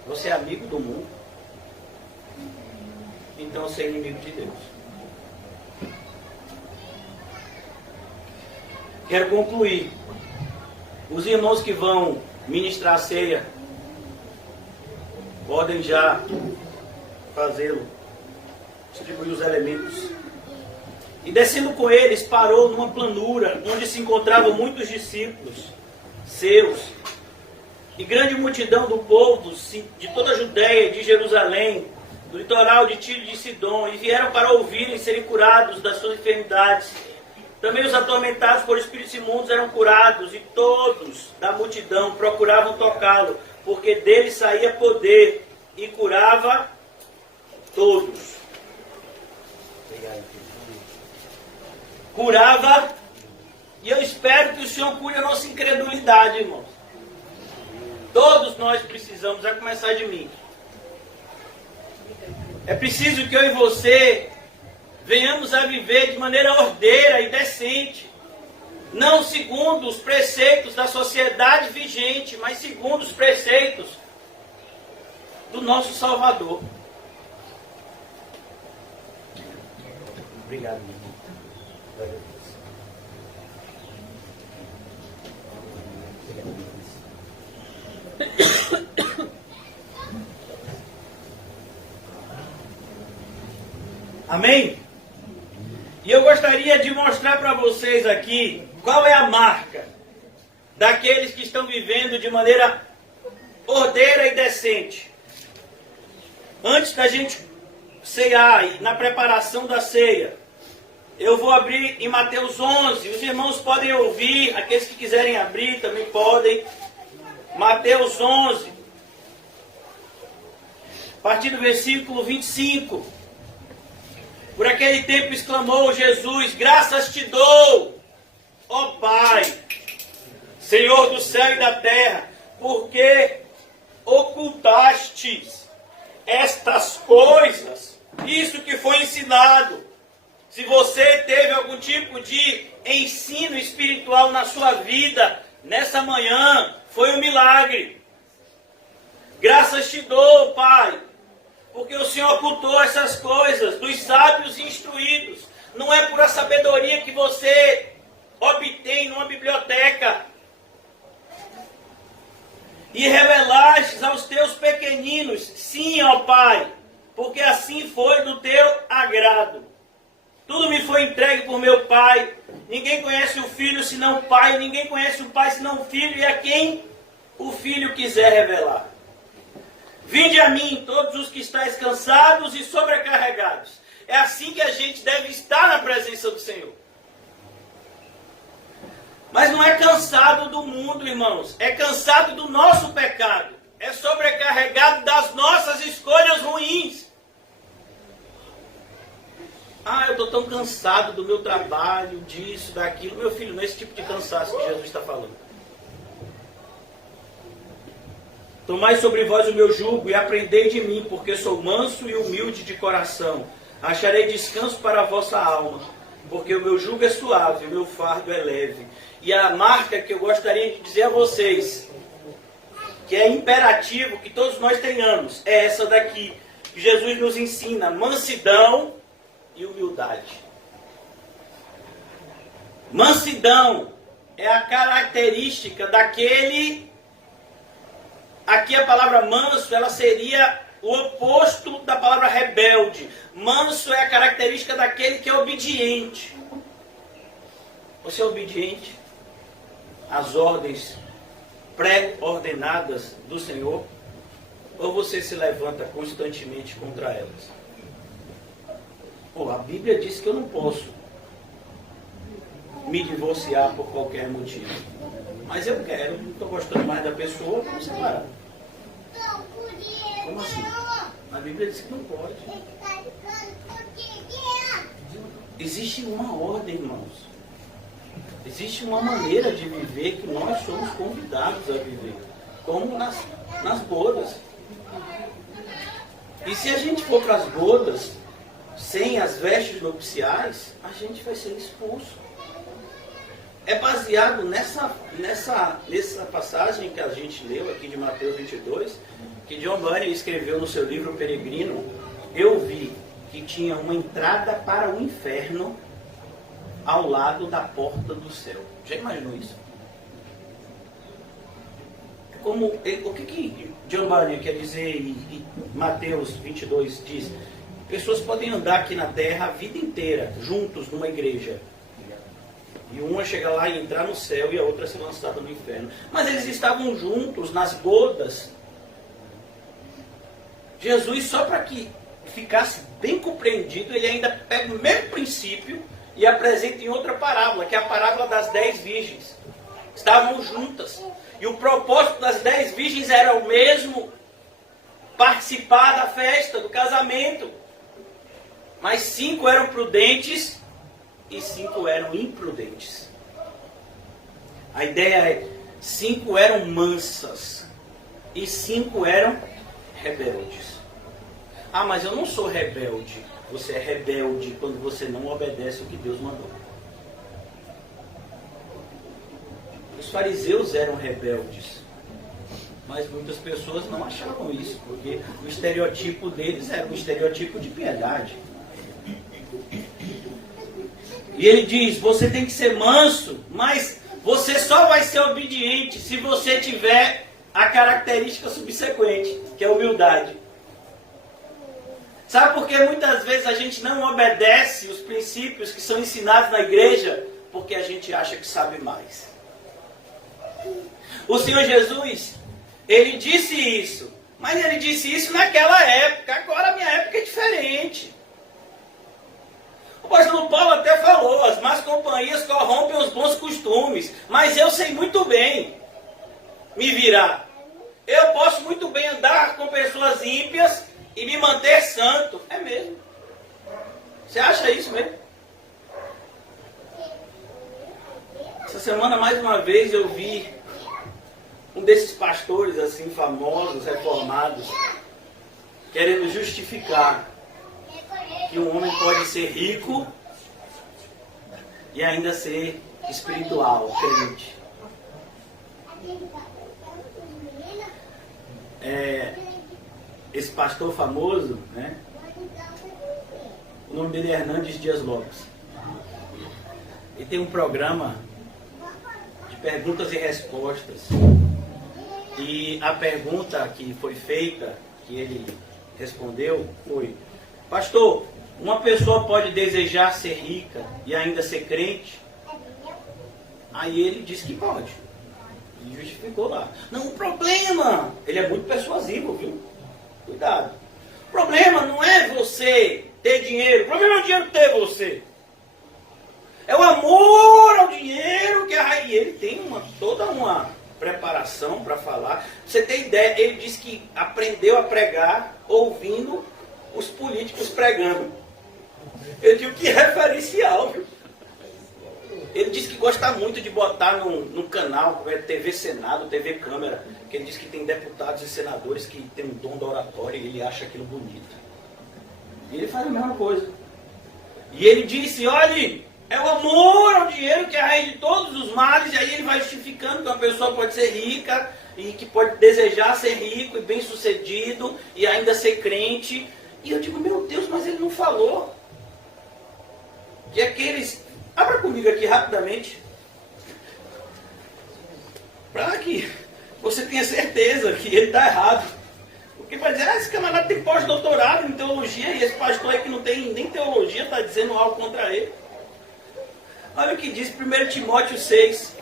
Você é amigo do mundo, então você é inimigo de Deus. Quero concluir. Os irmãos que vão ministrar a ceia podem já fazê-lo, distribuir os elementos. E descendo com eles, parou numa planura onde se encontravam muitos discípulos seus e grande multidão do povo de toda a Judéia, de Jerusalém, do litoral de Tiro e de Sidom, e vieram para ouvirem serem curados das suas enfermidades. Também os atormentados por espíritos imundos eram curados, e todos da multidão procuravam tocá-lo, porque dele saía poder, e curava todos. Curava, e eu espero que o Senhor cure a nossa incredulidade, irmãos. Todos nós precisamos, a começar de mim. É preciso que eu e você venhamos a viver de maneira ordeira e decente. Não segundo os preceitos da sociedade vigente, mas segundo os preceitos do nosso Salvador. Obrigado, meu irmão. Amém? E eu gostaria de mostrar para vocês aqui qual é a marca daqueles que estão vivendo de maneira ordeira e decente. Antes da gente ceiar e na preparação da ceia, eu vou abrir em Mateus 11. Os irmãos podem ouvir, aqueles que quiserem abrir também podem. Mateus 11, a partir do versículo 25. Por aquele tempo exclamou Jesus: graças te dou, ó Pai, Senhor do céu e da terra, porque ocultastes estas coisas, isso que foi ensinado. Se você teve algum tipo de ensino espiritual na sua vida, nessa manhã, foi um milagre. Graças te dou, Pai, porque o Senhor ocultou essas coisas dos sábios e instruídos. Não é por a sabedoria que você obtém numa biblioteca. E revelastes aos teus pequeninos, sim, ó Pai, porque assim foi do teu agrado. Tudo me foi entregue por meu Pai. Ninguém conhece o Filho senão o Pai. Ninguém conhece o Pai senão o Filho, e a quem o Filho quiser revelar. Vinde a mim, todos os que estáis cansados e sobrecarregados. É assim que a gente deve estar na presença do Senhor. Mas não é cansado do mundo, irmãos. É cansado do nosso pecado. É sobrecarregado das nossas escolhas ruins. Ah, eu estou tão cansado do meu trabalho, disso, daquilo. Meu filho, não é esse tipo de cansaço que Jesus está falando. Tomai sobre vós o meu jugo e aprendei de mim, porque sou manso e humilde de coração. Acharei descanso para a vossa alma, porque o meu jugo é suave, o meu fardo é leve. E a marca que eu gostaria de dizer a vocês, que é imperativo que todos nós tenhamos, é essa daqui. Que Jesus nos ensina: mansidão e humildade. Mansidão é a característica daquele... Aqui a palavra manso, ela seria o oposto da palavra rebelde. Manso é a característica daquele que é obediente. Você é obediente às ordens pré-ordenadas do Senhor? Ou você se levanta constantemente contra elas? Pô, a Bíblia diz que eu não posso me divorciar por qualquer motivo. Mas eu quero, não estou gostando mais da pessoa, vamos separar. Como assim? A Bíblia diz que não pode. Existe uma ordem, irmãos. Existe uma maneira de viver que nós somos convidados a viver. Como nas bodas. E se a gente for para as bodas sem as vestes nupciais, a gente vai ser expulso. É baseado nessa passagem que a gente leu aqui de Mateus 22, que John Bunyan escreveu no seu livro Peregrino. Eu vi que tinha uma entrada para o inferno ao lado da porta do céu. Já imaginou isso? O que John Bunyan quer dizer e Mateus 22 diz? Pessoas podem andar aqui na terra a vida inteira, juntos numa igreja. E uma chega lá e entrar no céu e a outra ser lançada no inferno. Mas eles estavam juntos nas bodas. Jesus, só para que ficasse bem compreendido, ele ainda pega o mesmo princípio e apresenta em outra parábola, que é a parábola das 10 virgens. Estavam juntas. E o propósito das 10 virgens era o mesmo: participar da festa, do casamento. Mas 5 eram prudentes e 5 eram imprudentes. A ideia é: 5 eram mansas e 5 eram rebeldes. Ah, mas eu não sou rebelde. Você é rebelde quando você não obedece o que Deus mandou. Os fariseus eram rebeldes, mas muitas pessoas não achavam isso, porque o estereotipo deles era um estereotipo de piedade. E ele diz: você tem que ser manso, mas você só vai ser obediente se você tiver a característica subsequente, que é a humildade. Sabe por que muitas vezes a gente não obedece os princípios que são ensinados na igreja? Porque a gente acha que sabe mais. O Senhor Jesus, ele disse isso: Mas ele disse isso naquela época, agora a minha época é diferente. O apóstolo Paulo até falou, as más companhias corrompem os bons costumes, mas eu sei muito bem me virar. Eu posso muito bem andar com pessoas ímpias e me manter santo. É mesmo. Você acha isso mesmo? Essa semana, mais uma vez, eu vi um desses pastores assim famosos, reformados, querendo justificar que um homem pode ser rico e ainda ser espiritual, crente. Esse pastor famoso, né? O nome dele é Hernandes Dias Lopes. Ele tem um programa de perguntas e respostas. E a pergunta que foi feita, que ele respondeu, foi: pastor, uma pessoa pode desejar ser rica e ainda ser crente? Aí ele disse que pode. E justificou lá. Não, o problema, ele é muito persuasivo, viu? Cuidado. O problema não é você ter dinheiro. O problema é o dinheiro ter você. É o amor ao dinheiro que aí ele tem toda uma preparação para falar. Pra você ter ideia, ele disse que aprendeu a pregar ouvindo os políticos pregando. Eu digo que referencial, viu? Ele disse que gosta muito de botar no canal, TV Senado, TV Câmara, que ele diz que tem deputados e senadores que tem um dom da oratória e ele acha aquilo bonito. E ele faz a mesma coisa. E ele disse, olhe, é o amor ao dinheiro que é a raiz de todos os males, e aí ele vai justificando que uma pessoa pode ser rica e que pode desejar ser rico e bem sucedido e ainda ser crente. E eu digo, meu Deus, mas ele não falou que aqueles... Abra comigo aqui rapidamente, para que você tenha certeza que ele está errado. Porque vai dizer, esse camarada tem pós-doutorado em teologia e esse pastor aí que não tem nem teologia está dizendo algo contra ele. Olha o que diz 1 Timóteo 6.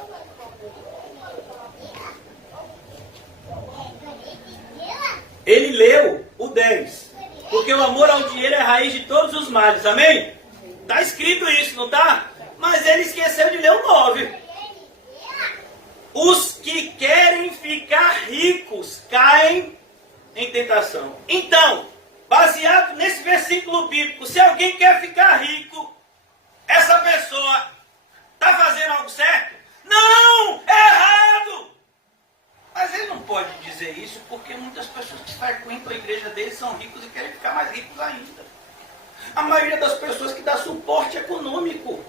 Ele leu o 10. Porque o amor ao dinheiro é a raiz de todos os males. Amém? Está escrito isso, não está? Mas ele esqueceu de ler o 9. Os que querem ficar ricos caem em tentação. Então, baseado nesse versículo bíblico, se alguém quer ficar rico, essa pessoa está fazendo algo certo? Não! É errado! Mas ele não pode dizer isso porque muitas pessoas que frequentam a igreja dele são ricos e querem ficar mais ricos ainda. A maioria das pessoas que dá suporte econômico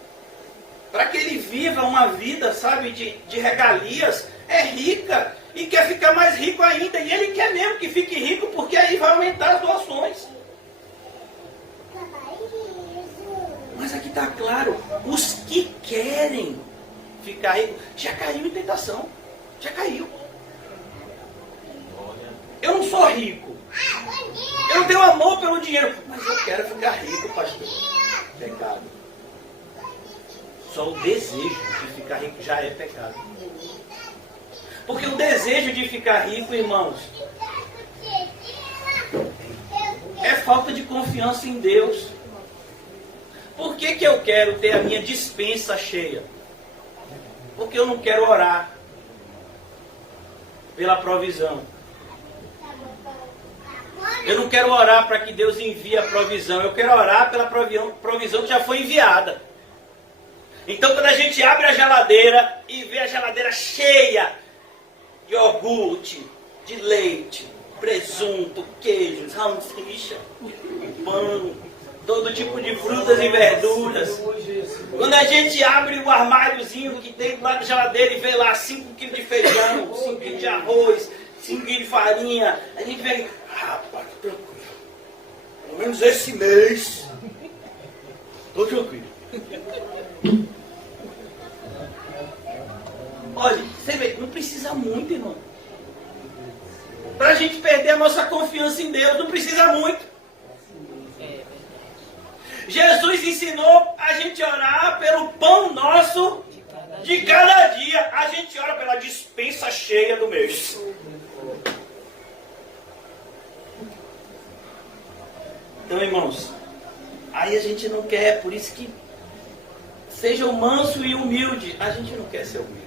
para que ele viva uma vida, sabe, de regalias, é rica e quer ficar mais rico ainda. E ele quer mesmo que fique rico porque aí vai aumentar as doações. Mas aqui está claro, os que querem ficar ricos já caiu em tentação, já caiu. Eu não sou rico, eu não tenho amor pelo dinheiro, mas eu quero ficar rico, pastor. Pecado. Só o desejo de ficar rico já é pecado. Porque o desejo de ficar rico, irmãos, é falta de confiança em Deus. Por que que eu quero ter a minha despensa cheia? Porque eu não quero orar pela provisão. Eu não quero orar para que Deus envie a provisão. Eu quero orar pela provisão que já foi enviada. Então, quando a gente abre a geladeira e vê a geladeira cheia de iogurte, de leite, presunto, queijo, salsicha, pão, todo tipo de frutas e verduras. Quando a gente abre o armáriozinho que tem do lado da geladeira e vê lá 5 kg de feijão, 5 kg de arroz, 5 kg de farinha, a gente vê, rapaz, tranquilo. Pelo menos esse mês, estou tranquilo. Olha, você vê, não precisa muito, irmão. Para a gente perder a nossa confiança em Deus, não precisa muito. Jesus ensinou a gente orar pelo pão nosso de cada dia. A gente ora pela despensa cheia do mês. Então, irmãos, aí a gente não quer, por isso que seja o manso e humilde. A gente não quer ser humilde.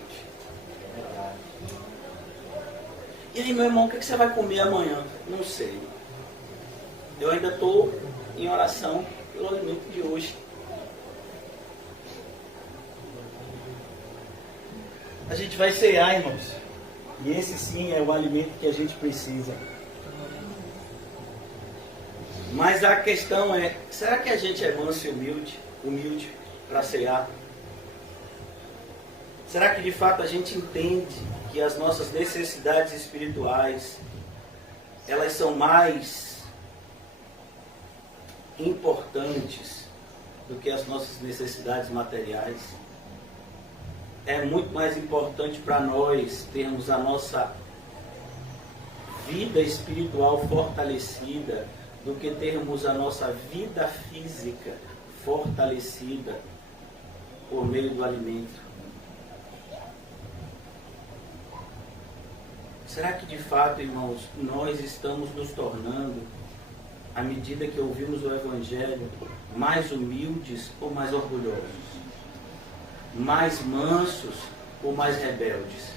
E aí, meu irmão, o que você vai comer amanhã? Não sei. Eu ainda estou em oração pelo alimento de hoje. A gente vai cear, irmãos. E esse sim é o alimento que a gente precisa. Mas a questão é, será que a gente é manso e humilde para cear? Será que de fato a gente entende que as nossas necessidades espirituais, elas são mais importantes do que as nossas necessidades materiais? É muito mais importante para nós termos a nossa vida espiritual fortalecida do que termos a nossa vida física fortalecida por meio do alimento. Será que de fato, irmãos, nós estamos nos tornando, à medida que ouvimos o Evangelho, mais humildes ou mais orgulhosos? Mais mansos ou mais rebeldes?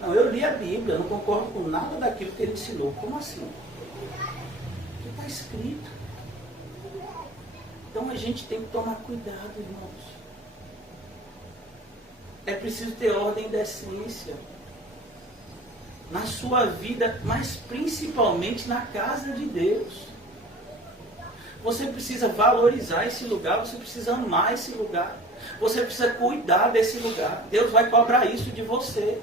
Não, eu li a Bíblia, não concordo com nada daquilo que ele ensinou. Como assim? O que está escrito? Então a gente tem que tomar cuidado, irmãos. É preciso ter ordem e decência na sua vida, mas principalmente na casa de Deus. Você precisa valorizar esse lugar, você precisa amar esse lugar. Você precisa cuidar desse lugar. Deus vai cobrar isso de você.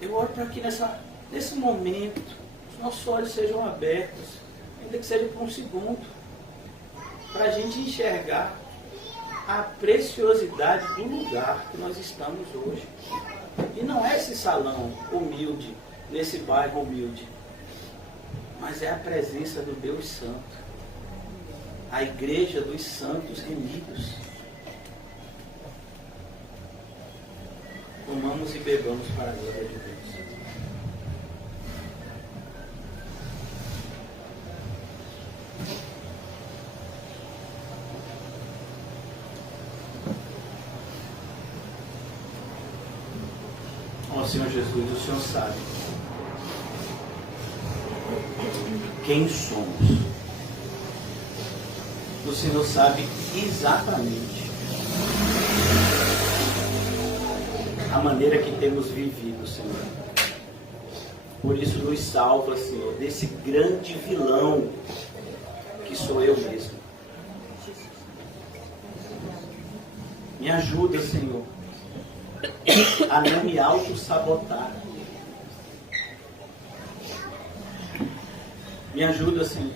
Eu oro para que nesse momento os nossos olhos sejam abertos, ainda que seja por um segundo, para a gente enxergar a preciosidade do lugar que nós estamos hoje. E não é esse salão humilde, nesse bairro humilde, mas é a presença do Deus Santo, a igreja dos santos remidos. Comamos e bebamos para a glória de Deus. Ó Senhor Jesus, o Senhor sabe quem somos. O Senhor sabe exatamente a maneira que temos vivido, Senhor. Por isso nos salva, Senhor, desse grande vilão que sou eu mesmo. Me ajuda, Senhor, a não me auto-sabotar. Me ajuda, Senhor,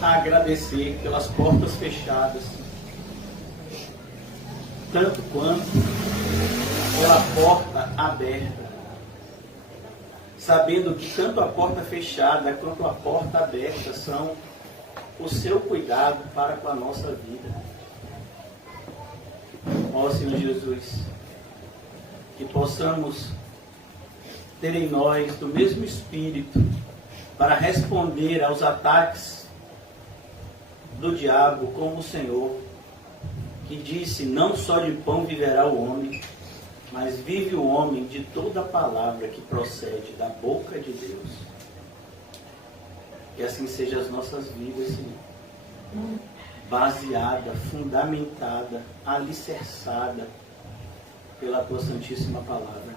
a agradecer pelas portas fechadas, tanto quanto pela porta aberta, sabendo que tanto a porta fechada quanto a porta aberta são o seu cuidado para com a nossa vida. Ó Senhor Jesus, que possamos ter em nós do mesmo Espírito para responder aos ataques do diabo, como o Senhor, que disse: não só de pão viverá o homem, mas vive o homem de toda a palavra que procede da boca de Deus. Que assim seja as nossas vidas, Senhor, baseada, fundamentada, alicerçada pela Tua Santíssima Palavra.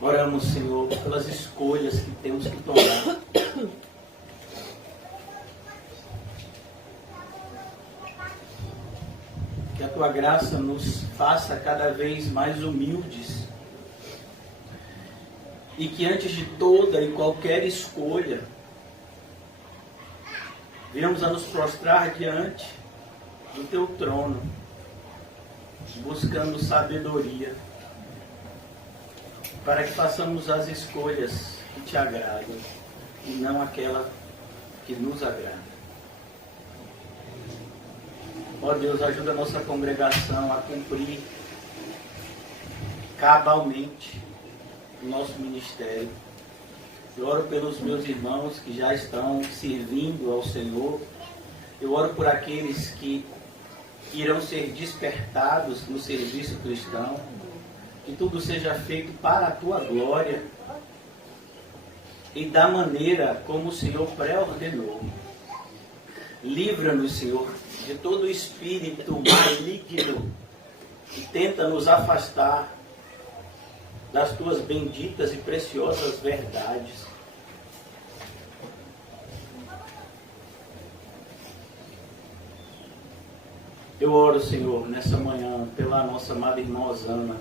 Oramos, Senhor, pelas escolhas que temos que tomar. Que a Tua graça nos faça cada vez mais humildes. E que antes de toda e qualquer escolha, venhamos a nos prostrar diante do Teu trono, buscando sabedoria, para que façamos as escolhas que Te agradam e não aquela que nos agrada. Ó Deus, ajuda a nossa congregação a cumprir cabalmente o nosso ministério. Eu oro pelos meus irmãos que já estão servindo ao Senhor. Eu oro por aqueles que irão ser despertados no serviço cristão. Que tudo seja feito para a tua glória e da maneira como o Senhor pré-ordenou. Livra-nos, Senhor, de todo espírito maligno que tenta nos afastar das tuas benditas e preciosas verdades. Eu oro, Senhor, nessa manhã, pela nossa amada irmã Osana,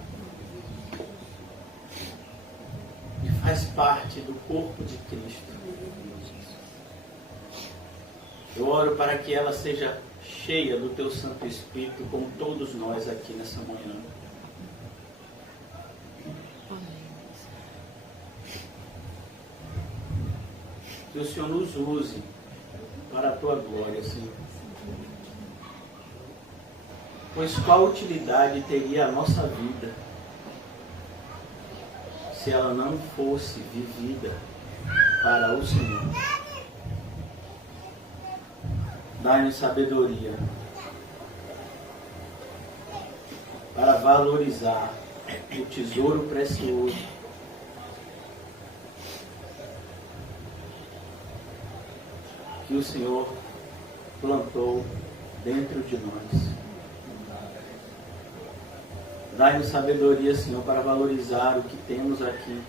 que faz parte do corpo de Cristo. Eu oro para que ela seja cheia do Teu Santo Espírito, como todos nós aqui nessa manhã. Que o Senhor nos use para a Tua glória, Senhor. Pois qual utilidade teria a nossa vida se ela não fosse vivida para o Senhor? Dá-nos sabedoria para valorizar o tesouro precioso que o Senhor plantou dentro de nós. Dai-nos sabedoria, Senhor, para valorizar o que temos aqui.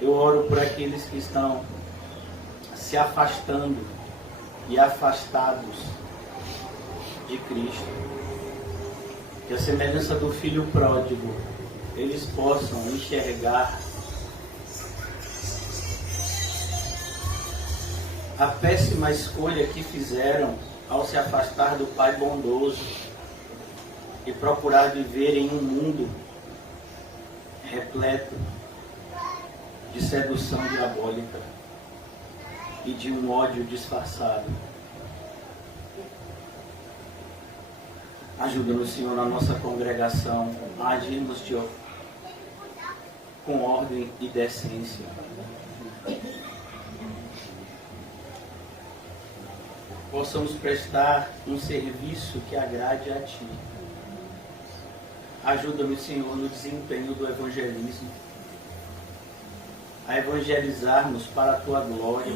Eu oro por aqueles que estão se afastando e afastados de Cristo. Que a semelhança do filho pródigo, eles possam enxergar a péssima escolha que fizeram ao se afastar do Pai bondoso e procurar viver em um mundo repleto de sedução diabólica e de um ódio disfarçado. Ajuda-nos, Senhor, na nossa congregação a agirmos com ordem e decência. Possamos prestar um serviço que agrade a Ti. Ajuda-me, Senhor, no desempenho do evangelismo, a evangelizarmos para a Tua glória.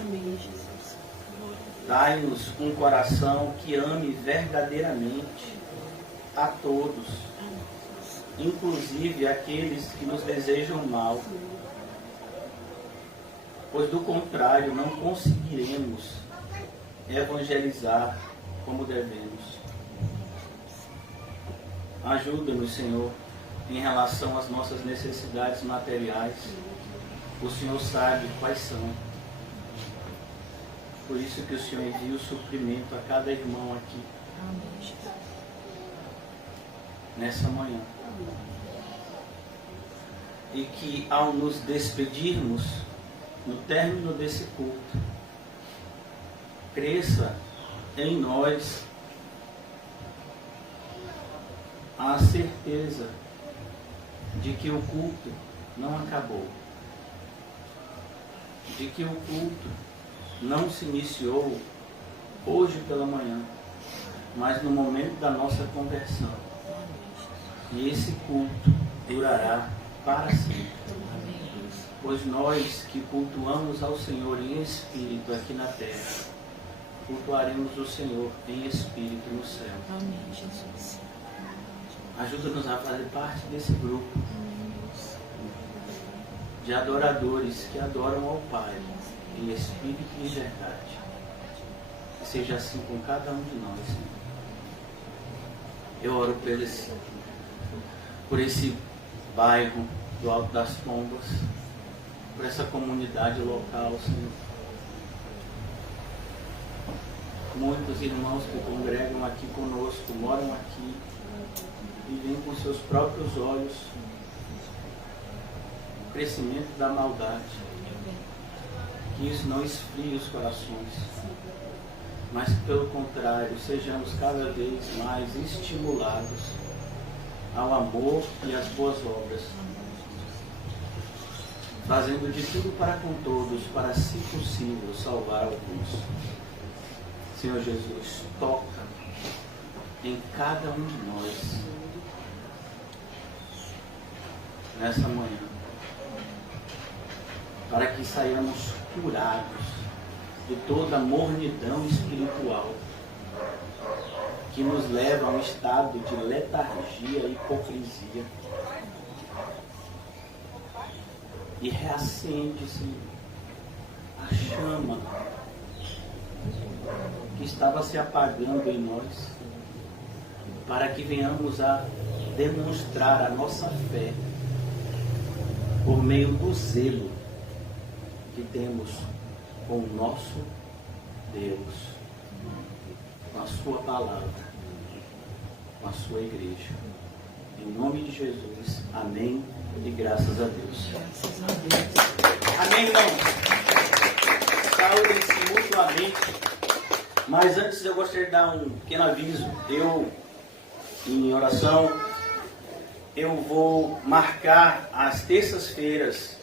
Dai-nos um coração que ame verdadeiramente a todos, inclusive aqueles que nos desejam mal, pois do contrário não conseguiremos evangelizar como devemos. Ajuda-nos, Senhor, em relação às nossas necessidades materiais. O Senhor sabe quais são. Por isso que o Senhor envia o suprimento a cada irmão aqui. Nessa manhã. E que ao nos despedirmos, no término desse culto, cresça em nós a certeza de que o culto não acabou, de que o culto não se iniciou hoje pela manhã, mas no momento da nossa conversão. E esse culto durará para sempre. Pois nós que cultuamos ao Senhor em espírito aqui na terra, cultuaremos o Senhor em espírito no céu. Amém, Jesus. Ajuda-nos a fazer parte desse grupo de adoradores que adoram ao Pai em espírito e em verdade. Que seja assim com cada um de nós, Senhor. Eu oro por esse bairro do Alto das Pombas, por essa comunidade local, Senhor. Muitos irmãos que congregam aqui conosco, moram aqui e veem com seus próprios olhos o crescimento da maldade. Que isso não esfrie os corações. mas que pelo contrário, sejamos cada vez mais estimulados ao amor e às boas obras, fazendo de tudo para com todos, para, se possível, salvar alguns. Senhor Jesus, toca em cada um de nós nessa manhã, para que saiamos curados de toda a mornidão espiritual que nos leva a um estado de letargia e hipocrisia. E reacende, Senhor, a chama que estava se apagando em nós, para que venhamos a demonstrar a nossa fé por meio do zelo que temos com o nosso Deus, com a sua palavra, com a sua igreja. Em nome de Jesus, amém e graças a Deus. Graças a Deus. Amém, irmãos? Saúdem-se mutuamente. Mas antes eu gostaria de dar um pequeno aviso. Eu, em oração, eu vou marcar as terças-feiras.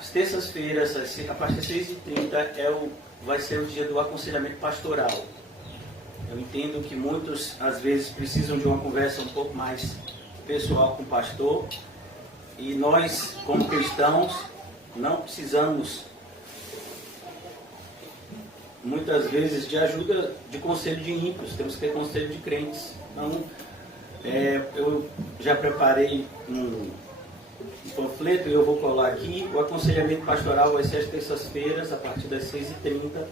As terças-feiras, a partir das 6h30, vai ser o dia do aconselhamento pastoral. Eu entendo que muitos, às vezes, precisam de uma conversa um pouco mais pessoal com o pastor. E nós, como cristãos, não precisamos, muitas vezes, de ajuda de conselho de ímpios. Temos que ter conselho de crentes. Então, eu já preparei um panfleto e eu vou colar aqui. O aconselhamento pastoral vai ser às terças-feiras, a partir das 6h30.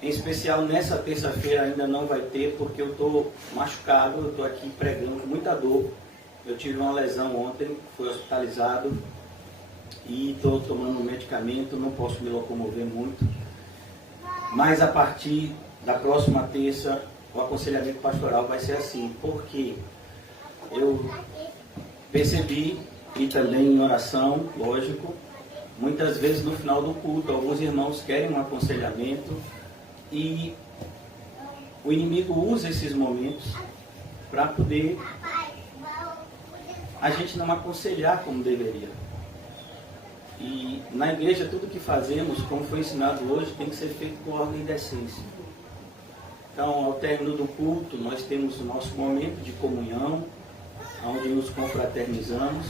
Em especial, nessa terça-feira ainda não vai ter, porque eu estou machucado, eu estou aqui pregando com muita dor. Eu tive uma lesão ontem, fui hospitalizado e estou tomando um medicamento, não posso me locomover muito. Mas a partir da próxima terça, o aconselhamento pastoral vai ser assim, porque eu percebi, e também em oração, lógico, muitas vezes no final do culto, alguns irmãos querem um aconselhamento e o inimigo usa esses momentos para poder a gente não aconselhar como deveria. E na igreja tudo que fazemos, como foi ensinado hoje, tem que ser feito com ordem e decência. Então, ao término do culto, nós temos o nosso momento de comunhão, onde nos confraternizamos.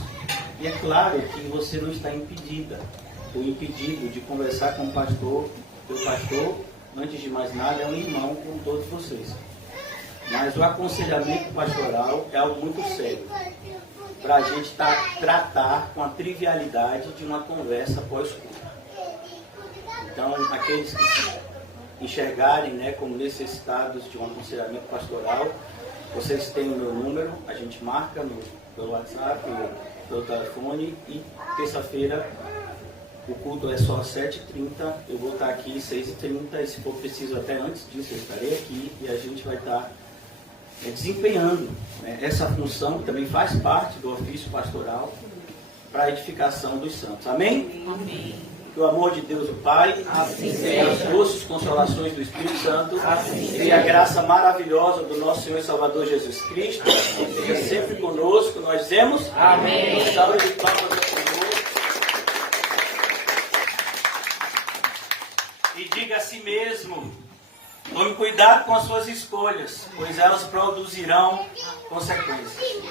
E é claro que você não está impedida, ou impedido de conversar com o pastor. O pastor, antes de mais nada, é um irmão como todos vocês. Mas o aconselhamento pastoral é algo muito sério, para a gente tratar com a trivialidade de uma conversa pós-culto. Então, aqueles que se enxergarem, né, como necessitados de um aconselhamento pastoral, vocês têm o meu número, a gente marca pelo WhatsApp, pelo telefone, e terça-feira o culto é só às 7h30, eu vou estar aqui às 6h30, e se for preciso até antes disso eu estarei aqui, e a gente vai estar desempenhando, né, essa função que também faz parte do ofício pastoral para a edificação dos santos. Amém? Amém. Que o amor de Deus, o Pai, Assim e as doces consolações do Espírito Santo, Assim e a graça maravilhosa do nosso Senhor e Salvador Jesus Cristo, seja sempre conosco. Nós dizemos Amém. Salve de palmas ao Senhor. E diga a si mesmo: tome cuidado com as suas escolhas, pois elas produzirão consequências.